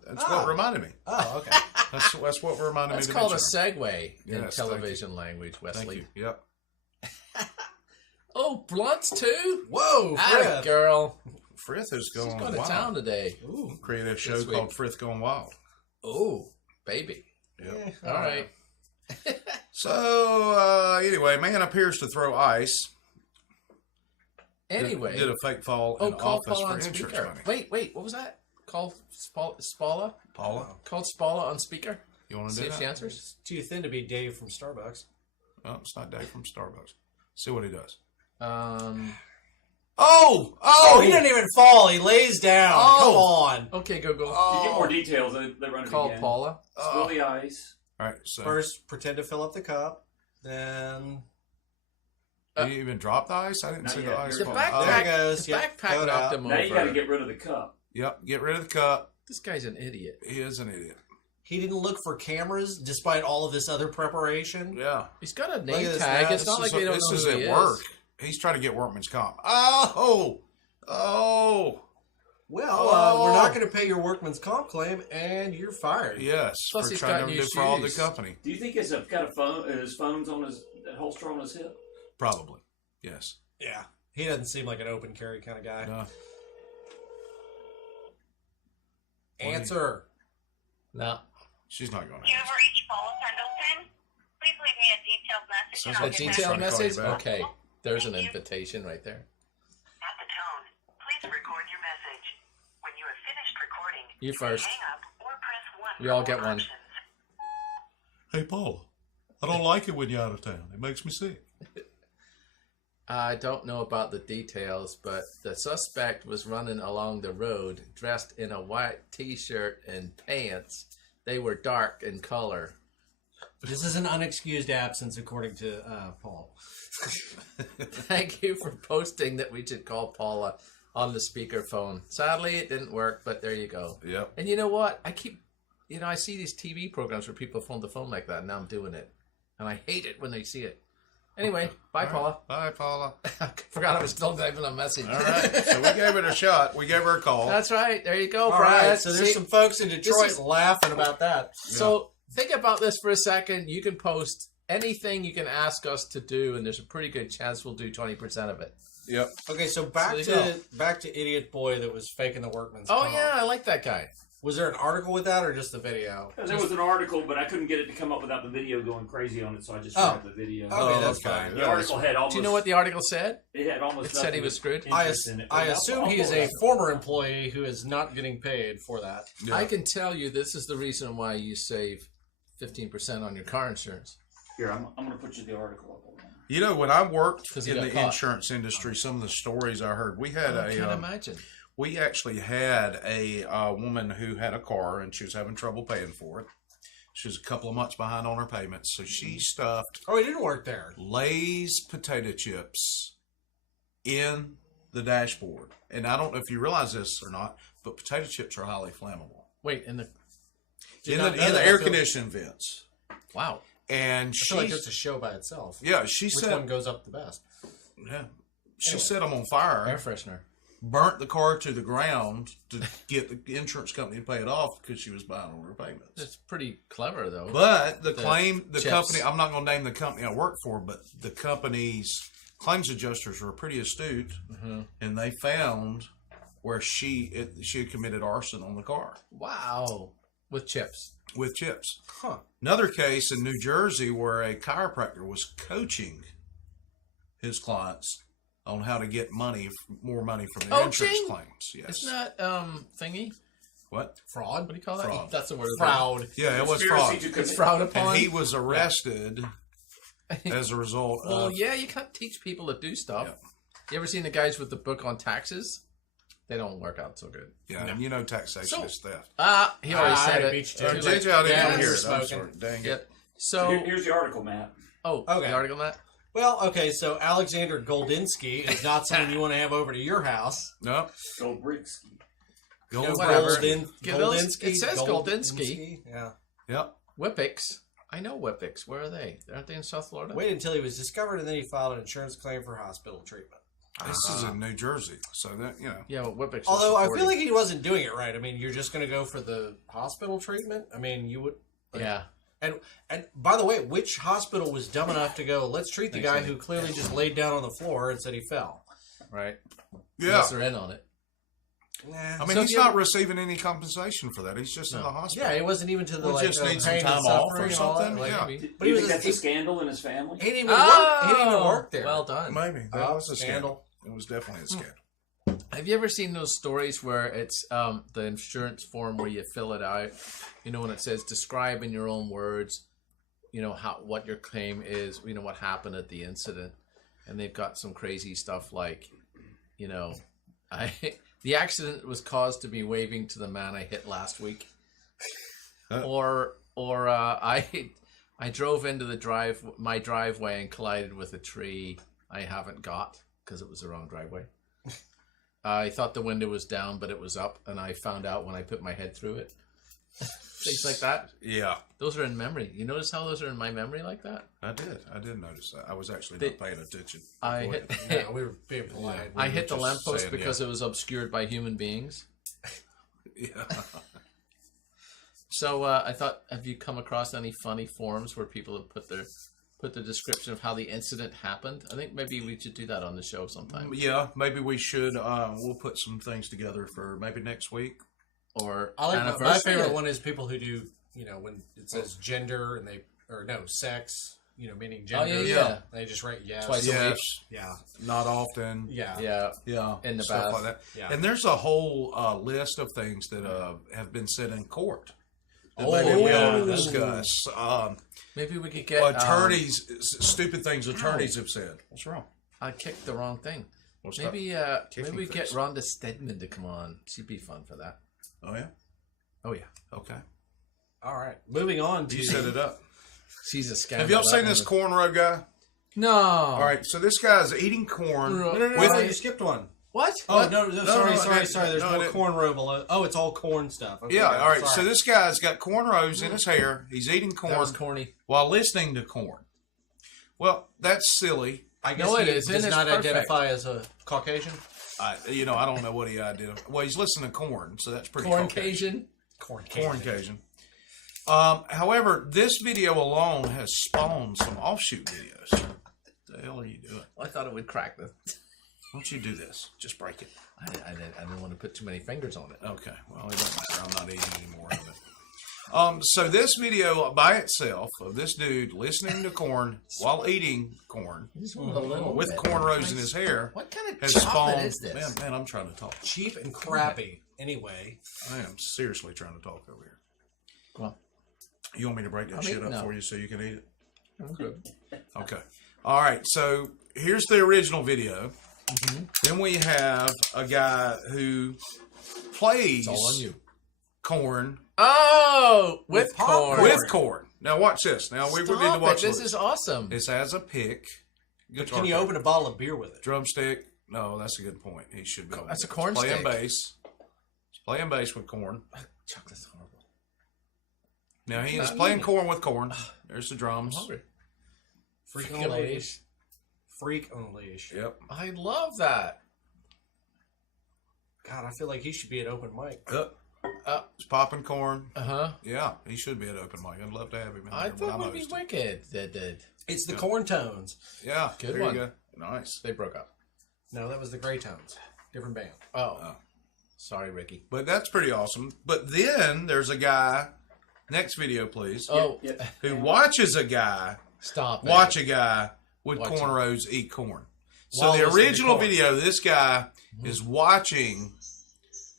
that's what reminded me. Oh, okay. That's what reminded That's me. called a mention segue in Yes, television language, her. Thank Wesley. you. Yep. Oh, blunts too? Whoa, Atta Frith. girl. Frith is She's going going to wild. town today. Ooh. Created a show This week. called Frith Going Wild. Oh, baby. Yep. All right. So anyway, man appears to throw ice. Anyway. Did a fake fall Oh, in call office Paula for on insurance speaker. money. Wait, what was that? Call Spala? Paula, Called Spala on speaker? you want to See do if she that? answers? It's too thin to be Dave from Starbucks. Oh, it's not Dave from Starbucks. See what he does. Oh, Oh! he didn't even fall. He lays down. Oh. Come on. Okay, Google. You get more details. They run it Call again. Paula. Spill the ice. All right, so First, pretend to fill up the cup. Then, did you even drop the ice? I didn't Not see yet. the ice. The fall. backpack, there it goes. the Yep, backpack go knocked out. him Now over. you got to get rid of the cup. Yep, get rid of the cup. This guy's an idiot. He is an idiot. he didn't look for cameras despite all of this other preparation. Yeah. He's got a Look name at this tag. now. It's not like they don't this know is who at he work. is. He's trying to get workman's comp. Oh! Well, we're not going to pay your workman's comp claim, and you're fired. Yes, Plus for he's trying got to new defraud the shoes. company. Do you think he's got a phone? His phone's on his holster on his hip. Probably. Yes. Yeah. He doesn't seem like an open carry kind of guy. No. Answer. No. She's not going to You answer. ever reach Paula Pendleton? Please leave me a detailed message. Sounds and A I'll like get she's back detailed trying to call you message? back. Okay. There's an invitation right there. At the tone, please record your message. When you have finished recording, You first. hang up or press 1 We for all more get one. options. Hey, Paula, I don't like it when you're out of town. It makes me sick. I don't know about the details, but the suspect was running along the road dressed in a white t-shirt and pants. They were dark in color. This is an unexcused absence, according to Paul. Thank you for posting that we should call Paula on the speakerphone. Sadly, it didn't work, but there you go. Yep. And you know what? I see these TV programs where people phone the phone like that, and now I'm doing it. And I hate it when they see it. Anyway, bye, Paula. Bye, Paula. I forgot I was still typing a message. All right. So we gave it a shot. We gave her a call. That's right. There you go, All Brad. right, so there's See, some folks in Detroit is- laughing about that. So think about this for a second. You can post anything you can ask us to do, and there's a pretty good chance we'll do 20% of it. Yep. Okay, so back So there you to back to Idiot Boy that was faking the workman's Oh, comp. yeah, I like that guy. Was there an article with that or just the video? There was an article, but I couldn't get it to come up without the video going crazy on it, so I just Oh. grabbed the video. Okay, that's fine. The article had almost. Do you know what the article said? It had almost. It said he nothing was screwed? interest in it. I I'll- assume I'll he is pull a it up. former employee who is not getting paid for that. Yeah. I can tell you this is the reason why you save 15% on your car insurance. Here, I'm going to put you the article up. You know, when I worked 'Cause he in got the caught. insurance industry, some of the stories I heard, we had I can't imagine. we actually had a woman who had a car and she was having trouble paying for it. She was a couple of months behind on her payments, so she stuffed Oh, he didn't work there. Lay's potato chips in the dashboard. And I don't know if you realize this or not, but potato chips are highly flammable. Wait, in the... Did In not the, know in the that. air I feel- conditioning vents. Wow. And I she, feel like it's a show by itself. yeah, she Which set, one goes up the best? yeah, she Anyway. set them on fire. Air freshener. Burnt the car to the ground to get the insurance company to pay it off because she was behind on her payments. It's pretty clever, though. But the chips. company, I'm not going to name the company I work for, but the company's claims adjusters were pretty astute, and they found where she had committed arson on the car. Wow. With chips. With chips. Huh. Another case in New Jersey where a chiropractor was coaching his clients on how to get more money from their insurance claims. Yes. Isn't that thingy? What? Fraud? What do you call that? Fraud. That's the word. Fraud. Yeah, it was Conspiracy fraud. to It's frowned upon. And he was arrested as a result Well, of... yeah, you can't teach people to do stuff. Yeah. You ever seen the guys with the book on taxes? They don't work out so good. Yeah, and you know taxation is theft. He already said it. beat you Oh, to did it. you? I didn't Yeah, hear you're it. I'm smoking. sorry. Dang Yeah. it. So, Here's the article, Matt. Okay. the article, Matt? Well, okay, so Alexander Goldinsky is not someone you want to have over to your house. No. Goldbrigsky. Whatever. Goldinsky. It says Goldinsky. Yeah. Yep. Whippix. I know Whippix. Where are they? Aren't they in South Florida? Waited until he was discovered, and then he filed an insurance claim for hospital treatment. This is in New Jersey, so that, you know. Yeah, well, Whippix. Although I feel like he wasn't doing it right. I mean, you're just going to go for the hospital treatment? I mean, you would... Yeah. And by the way, which hospital was dumb enough to go, let's treat the guy who clearly just laid down on the floor and said he fell? Right. Yeah. Unless they're in on it. Nah. I mean, he's not receiving any compensation for that. He's just in the hospital. Yeah, he wasn't even to the Well, just needs some pain time and off suffering or and all that. something. Like, Yeah. But he You was think that's a scandal in his family? he didn't even work. He didn't even work there. Well done. Maybe. That Oh, was a scandal. It was definitely a scandal. Have you ever seen those stories where it's the insurance form where you fill it out, you know, when it says describe in your own words, you know, what your claim is, you know, what happened at the incident, and they've got some crazy stuff like, you know, the accident was caused to me waving to the man I hit last week, or I drove into my driveway and collided with a tree I haven't got because it was the wrong driveway. I thought the window was down, but it was up, and I found out when I put my head through it. Things like that. Yeah. Those are in memory. You notice how those are in my memory like that? I did notice that. I was actually not paying attention. Yeah, we were being polite. I hit the just lamppost saying, because it was obscured by human beings. Yeah. So I thought, have you come across any funny forums where people have put the description of how the incident happened? I think maybe we should do that on the show sometime. Yeah, maybe we should. We'll put some things together for maybe next week. Or I like anniversary. my favorite one is people who do, you know, when it says gender and sex, you know, meaning gender. Oh, yeah. They just write yes. Twice a week. Yeah. Not often. Yeah. Yeah. In the stuff bath. like that. Yeah. And there's a whole list of things that have been said in court that Oh, maybe we ought to yeah. discuss. Maybe we could get attorneys, stupid things attorneys have said. What's wrong? I kicked the wrong thing. What's Maybe kicking we get things? Rhonda Stedman to come on. She'd be fun for that. Oh yeah. Oh yeah. Okay. All right. Moving on to You set it up. She's a scam. Have y'all seen this cornrow guy? No. All right. So this guy's eating corn. No, No, you skipped one. What? Oh, no, sorry. There's no, more cornrow below. Oh, it's all corn stuff. Okay, Yeah. All right. sorry. So this guy's got cornrows in his hair. He's eating That was corn corny. while listening to corn. Well, that's silly. I guess No, it he isn't. does It's not perfect. identify as a Caucasian. I don't know what he identified. Well, he's listening to corn, so that's pretty Corn Caucasian. Cajun. Corn Cajun. However, this video alone has spawned some offshoot videos. What the hell are you doing? I thought it would crack the. Why don't you do this? Just break it. I didn't want to put too many fingers on it. Okay. Well, it doesn't matter. I'm not eating any more of it. So this video by itself of this dude listening to corn while eating corn Just want a little with bit. cornrows in his hair What kind of has chocolate spawned. is this? Man, I'm trying to talk. Cheap and crappy. Anyway. I am seriously trying to talk over here. Come on. You want me to break that I'm shit eating up now. for you so you can eat it? I'm good. Okay. All right. So here's the original video. Mm-hmm. Then we have a guy who plays It's all on you. corn Oh, with corn. with corn. Now watch this. Now we need to Stop watch it. This is awesome. This has a pick. Guitar Can you pick. open a bottle of beer with it? Drumstick? No, that's a good point. He should be. able to That's do a it. corn He's playing stick. bass. He's playing bass with corn. Chocolate's horrible. Now he is Not playing eating. corn with corn. There's the I'm drums. hungry. Freak on a leash. Freak on a leash. Yep. I love that. God, I feel like he should be at open mic. Yep. Uh, He's popping corn. Uh-huh. Yeah, he should be at open mic. I'd love to have him in I there when thought I'm it would be hosting. wicked. That did. It's the corn tones. Yeah, Good there one. you go. Nice. They broke up. No, that was the Gray Tones. Different band. Oh. Oh. Sorry, Ricky. But that's pretty awesome. But then there's a guy Next video, please. Oh, Who watches a guy stop. watch a guy with Watch cornrows eat corn. So While the listening to original corn. video, this guy is watching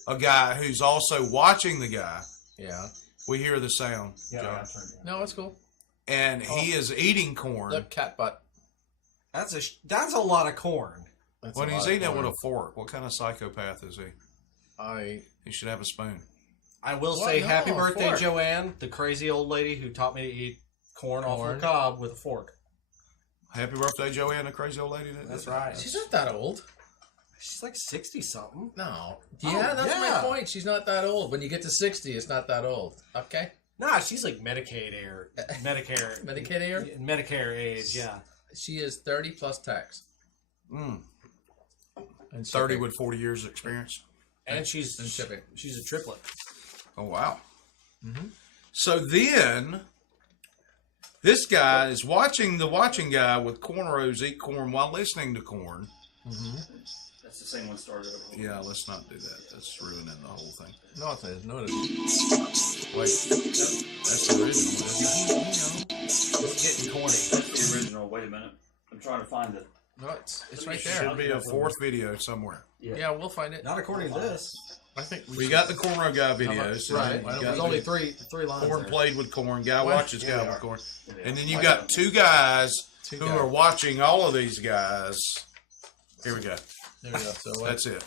a guy who's also watching the guy. Yeah. We hear the sound, Yeah, John. No, it's cool. And he is eating corn. Look, cat butt. That's a lot of corn. That's When a he's lot of eating it with corn. a fork, what kind of psychopath is he? He should have a spoon. I will What? say No, happy birthday, fork. Joanne, the crazy old lady who taught me to eat corn off Corn. her cob with a fork. Happy birthday, Joanne, the crazy old lady. That's right. She's not that old. She's like 60-something. No. Yeah, that's my point. She's not that old. When you get to 60, it's not that old. Okay? Nah, she's like Medicaid age. Medicare age, yeah. She is 30 plus tax. Mm. And 30 shipping. with 40 years of experience. And she's shipping. She's a triplet. Oh, wow. Mm-hmm. So then, this guy is watching the watching guy with cornrows eat corn while listening to corn. Mm-hmm. That's the same one started over. Yeah, let's not do that. That's ruining the whole thing. No, it is. No, it isn't. Wait, that's the original. It's getting corny. That's the original. Wait a minute. I'm trying to find it. No, it's right There there. should be a fourth video somewhere. Yeah, we'll find it. Not according to this. I think We got the cornrow guy video. So Right. you got There's the only three lines. corn there. played with corn. Guy What? watches Yeah, guy they with are. corn. Yeah. And then you got two guys Two who guys. are watching all of these guys. Here we go. There we go. So what? That's it.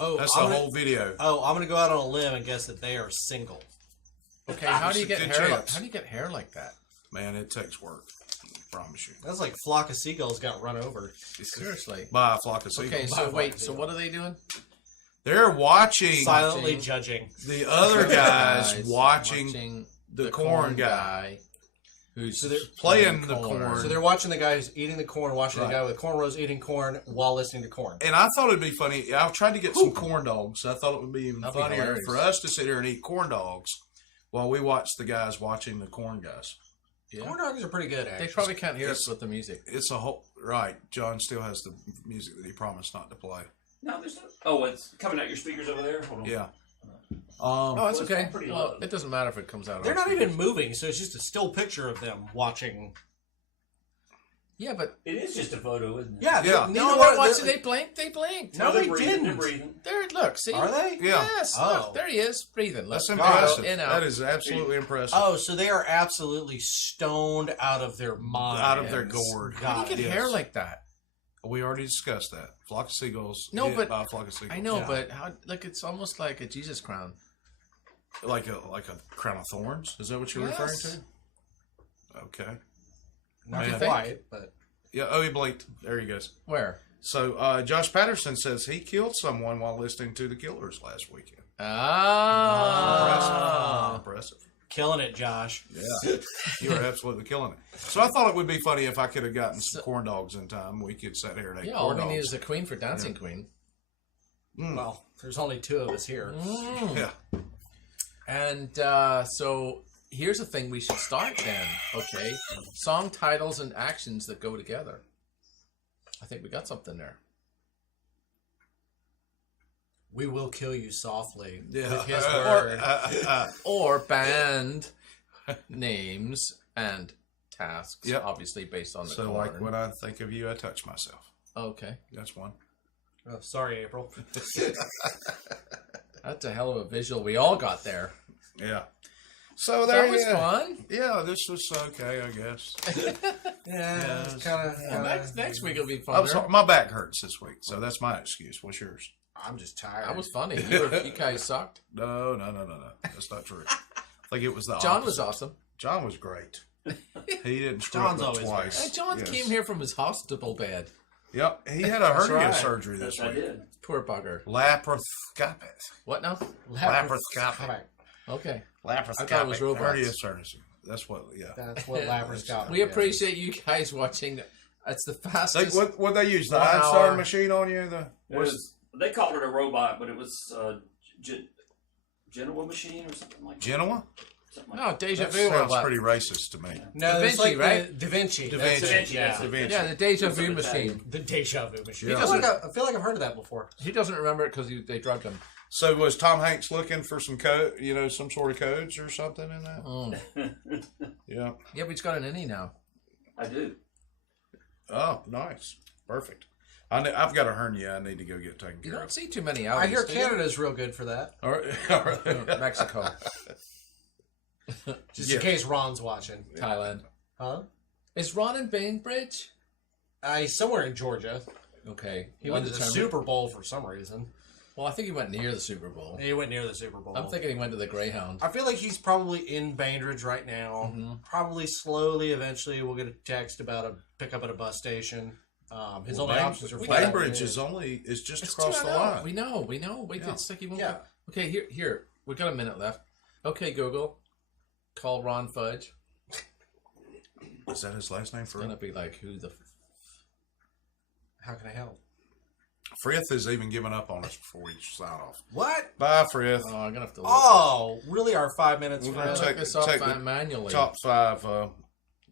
Oh, That's I'm the gonna, whole video. Oh, I'm gonna go out on a limb and guess that they are single. Okay, how do you There's get a good hair? chance. How do you get hair like that? Man, it takes work. I promise you. That's like a flock of seagulls got run over. Seriously. By a flock of seagulls. Okay, so wait. So what are they doing? They're watching Silently judging. the other guys watching the corn guy who's So they're playing the corn. So they're watching the guy who's eating the corn, watching Right. the guy with cornrows eating corn while listening to corn. And I thought it'd be funny. I tried to get some corn dogs. I thought it would be even That'd be funnier hilarious. for us to sit here and eat corn dogs while we watch the guys watching the corn guys. Yeah. Corn dogs are pretty good, actually. They probably can't hear us with the music. It's a whole right. John still has the music that he promised not to play. No, there's no. Oh, it's coming out your speakers over there. Hold on. Yeah. Oh, it's Well, it's okay. pretty Well, loud. it doesn't matter if it comes out. They're on not even speakers. moving, so it's just a still picture of them watching. Yeah, but It is just a photo, isn't it? Yeah, Yeah. You no, know what? what? Watching, they blinked. They blinked. No, they're they breathing. didn't. They're breathing. There, look. See, Are they? Yeah. Yes. Oh. Look, there he is, breathing. That's Look, impressive. in, out. That is absolutely impressive. Oh, so they are absolutely stoned out of their mind. Out of their gourd. How do you get Yes. hair like that? We already discussed that. Flock of seagulls. No, hit but by a flock of seagulls. I know, Yeah. but how? Like it's almost like a Jesus crown. Like a crown of thorns. Is that what you're referring Yes. to? Okay. Not Man. quite, but Yeah. Oh, he blinked. There he goes. Where? So Josh Patterson says he killed someone while listening to the Killers last weekend. Ah. Impressive. killing it, Josh. Yeah. You are absolutely killing it. So I thought it would be funny if I could have gotten some corn dogs in time. We could sit here and eat Yeah, all corn we dogs. need is a queen for Dancing Queen. Well, there's only two of us here. Yeah. And so here's a thing we should start then, okay? Song titles and actions that go together. I think we got something there. We will kill you softly Yeah. with his word. Or band names and tasks, Yep. obviously based on the So corn. like when I think of you, I touch myself. Okay. That's one. Oh, sorry, April. That's a hell of a visual we all got there. Yeah. So there That was you- fun. Yeah, this was okay, I guess. Yeah, it's kind of. Next week will be fun. I'm sorry, my back hurts this week, so that's my excuse. What's yours? I'm just tired. That was funny. You guys sucked. No. That's not true. I think it was the John opposite. was awesome. John was great. He didn't screw John's up always twice. Hey, John Yes. came here from his hospital bed. Yep, he had a hernia right. surgery this Yes, I week. did. Poor bugger. Laparoscopic. What now? Laparoscopic. Okay. Laparoscopic. I thought it was robots. Hernia surgery. That's what. Yeah. That's what laparoscopic. We appreciate you guys watching. It's the Like, fastest. what they use? The 1 Einstein hour. machine on you? It was, they called it a robot, but it was Genoa machine or something like that. Genoa? Something like No, Deja That Vu sounds robot. pretty racist to me. No, Da it's Vinci, like right? Da Vinci. Da That's Vinci. it, yeah. That's Da Vinci. Yeah, the Deja That's Vu what it's machine. The deja vu machine. Yeah. I feel like I've heard of that before. He doesn't remember it because they drugged him. So was Tom Hanks looking for some code, some sort of codes or something in that? Yeah. Yeah, but he's got an innie now. I do. Oh, nice. Perfect. I've got a hernia I need to go get taken You care don't of. see too many out. I hear Canada's real good for that. All right. Mexico, Just in case Ron's watching. Thailand. Huh? Is Ron in Bainbridge? He's somewhere in Georgia. Okay. He went to the Super Bowl for some reason. Well, I think he went near the Super Bowl. He went near the Super Bowl. I'm thinking he went to the Greyhound. I feel like he's probably in Bainbridge right now. Probably slowly, eventually, we'll get a text about a pickup at a bus station. His only options are Bainbridge is just across the line. We know. Wait, it's like he won't. Yeah. Okay, here. We got a minute left. Okay, Google, call Ron Fudge. Is that his last name? It's gonna be like who the? How can I help? Frith has even given up on us before we sign off. What? Bye, Frith. Oh, I'm gonna have to. Oh, really? Our 5 minutes? We're For gonna Look this up manually. Top 5.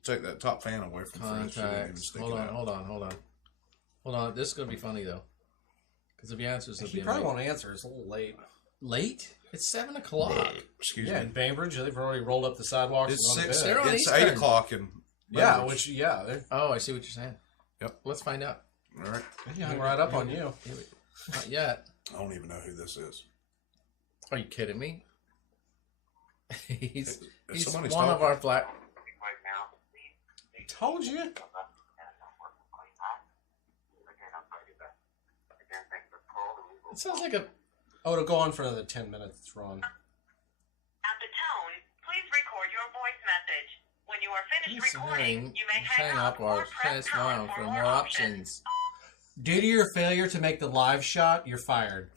Take that top fan away from Frith. Contacts. Hold on. This is gonna be funny though, because if he answers, He probably won't answer. It's a little late. Late? It's 7 o'clock. Excuse Yeah, me. in Bainbridge, they've already rolled up the sidewalks. It's and gone to 6. bed. They're on It's Eastern. 8 o'clock in Yeah, Bainbridge. Oh, I see what you're saying. Yep. Let's find out. All right. He hung right up on you. Not yet. I don't even know who this is. Are you kidding me? he's somebody's one of talking. our black. Told you. It sounds like a. Oh, it'll go on for another 10 minutes, Ron. At the tone, please record your voice message. When you are finished recording, you may hang up or or press press pound 1 for for more options. Due to your failure to make the live shot, you're fired.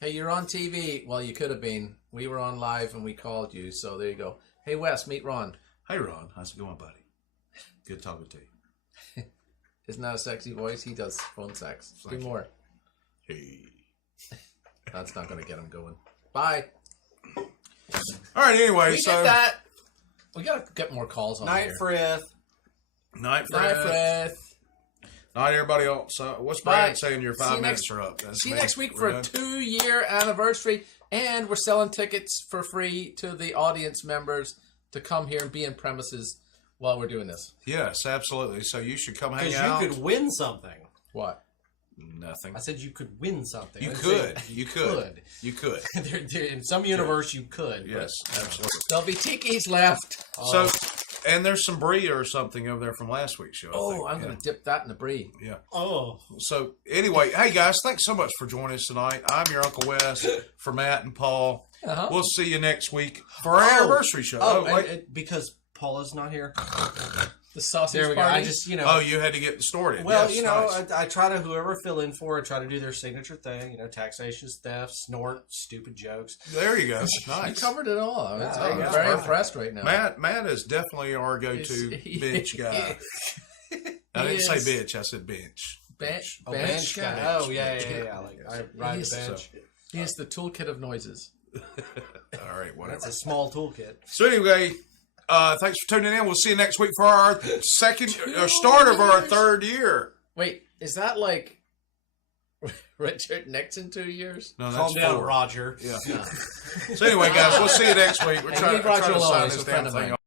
Hey, you're on TV. Well, you could have been. We were on live and we called you, so there you go. Hey, Wes, meet Ron. Hey, Ron. How's it going, buddy? Good talking to you. Isn't that a sexy voice? He does phone sex. Do more. Hey. That's not going to get him going. Bye. All right, anyway, We so... did that. We got to get more calls on Night, here. Frith. Night, Night, Frith. Frith. Night, everybody else. What's Bye. Brad saying your See 5 you minutes next- are up? That's See you me. next week We're for a done. 2-year anniversary, and we're selling tickets for free to the audience members to come here and be in premises while we're doing this. Yes, absolutely. So you should come hang Because out. you could win something. What? Nothing. I said you could win something. You I could. said You could. You could. In some universe, you could. Yes, absolutely. There'll be tikis left. So, and there's some brie or something over there from last week's show. I think. I'm going to dip that in the brie. Yeah. Oh. So anyway, hey guys, thanks so much for joining us tonight. I'm your Uncle Wes for Matt and Paul. Uh-huh. We'll see you next week for our anniversary show. Oh, wait. and because Paula's not here. The sausage There we go. party. I just, Oh, you had to get started. Well, Yes, nice. I try to, whoever fill in for, I try to do their signature thing. Taxation, theft, snort, stupid jokes. There you go. You Nice. covered it all. I'm yeah. very impressed right now. Matt is definitely our go-to bench guy. I didn't say bitch. I said bench. Bench Bench guy. guy. Oh, yeah. Like, I ride He's- the bench. He is the toolkit of noises. All right, whatever. That's a small toolkit. So anyway, thanks for tuning in. We'll see you next week for our start of our 3rd year. Wait, is that like Richard Nixon 2 years? No, that's Calm down, 4. Roger. Yeah. So anyway, guys, we'll see you next week. We're And trying leave Roger to alone. sign He's this a friend damn of thing mine. off.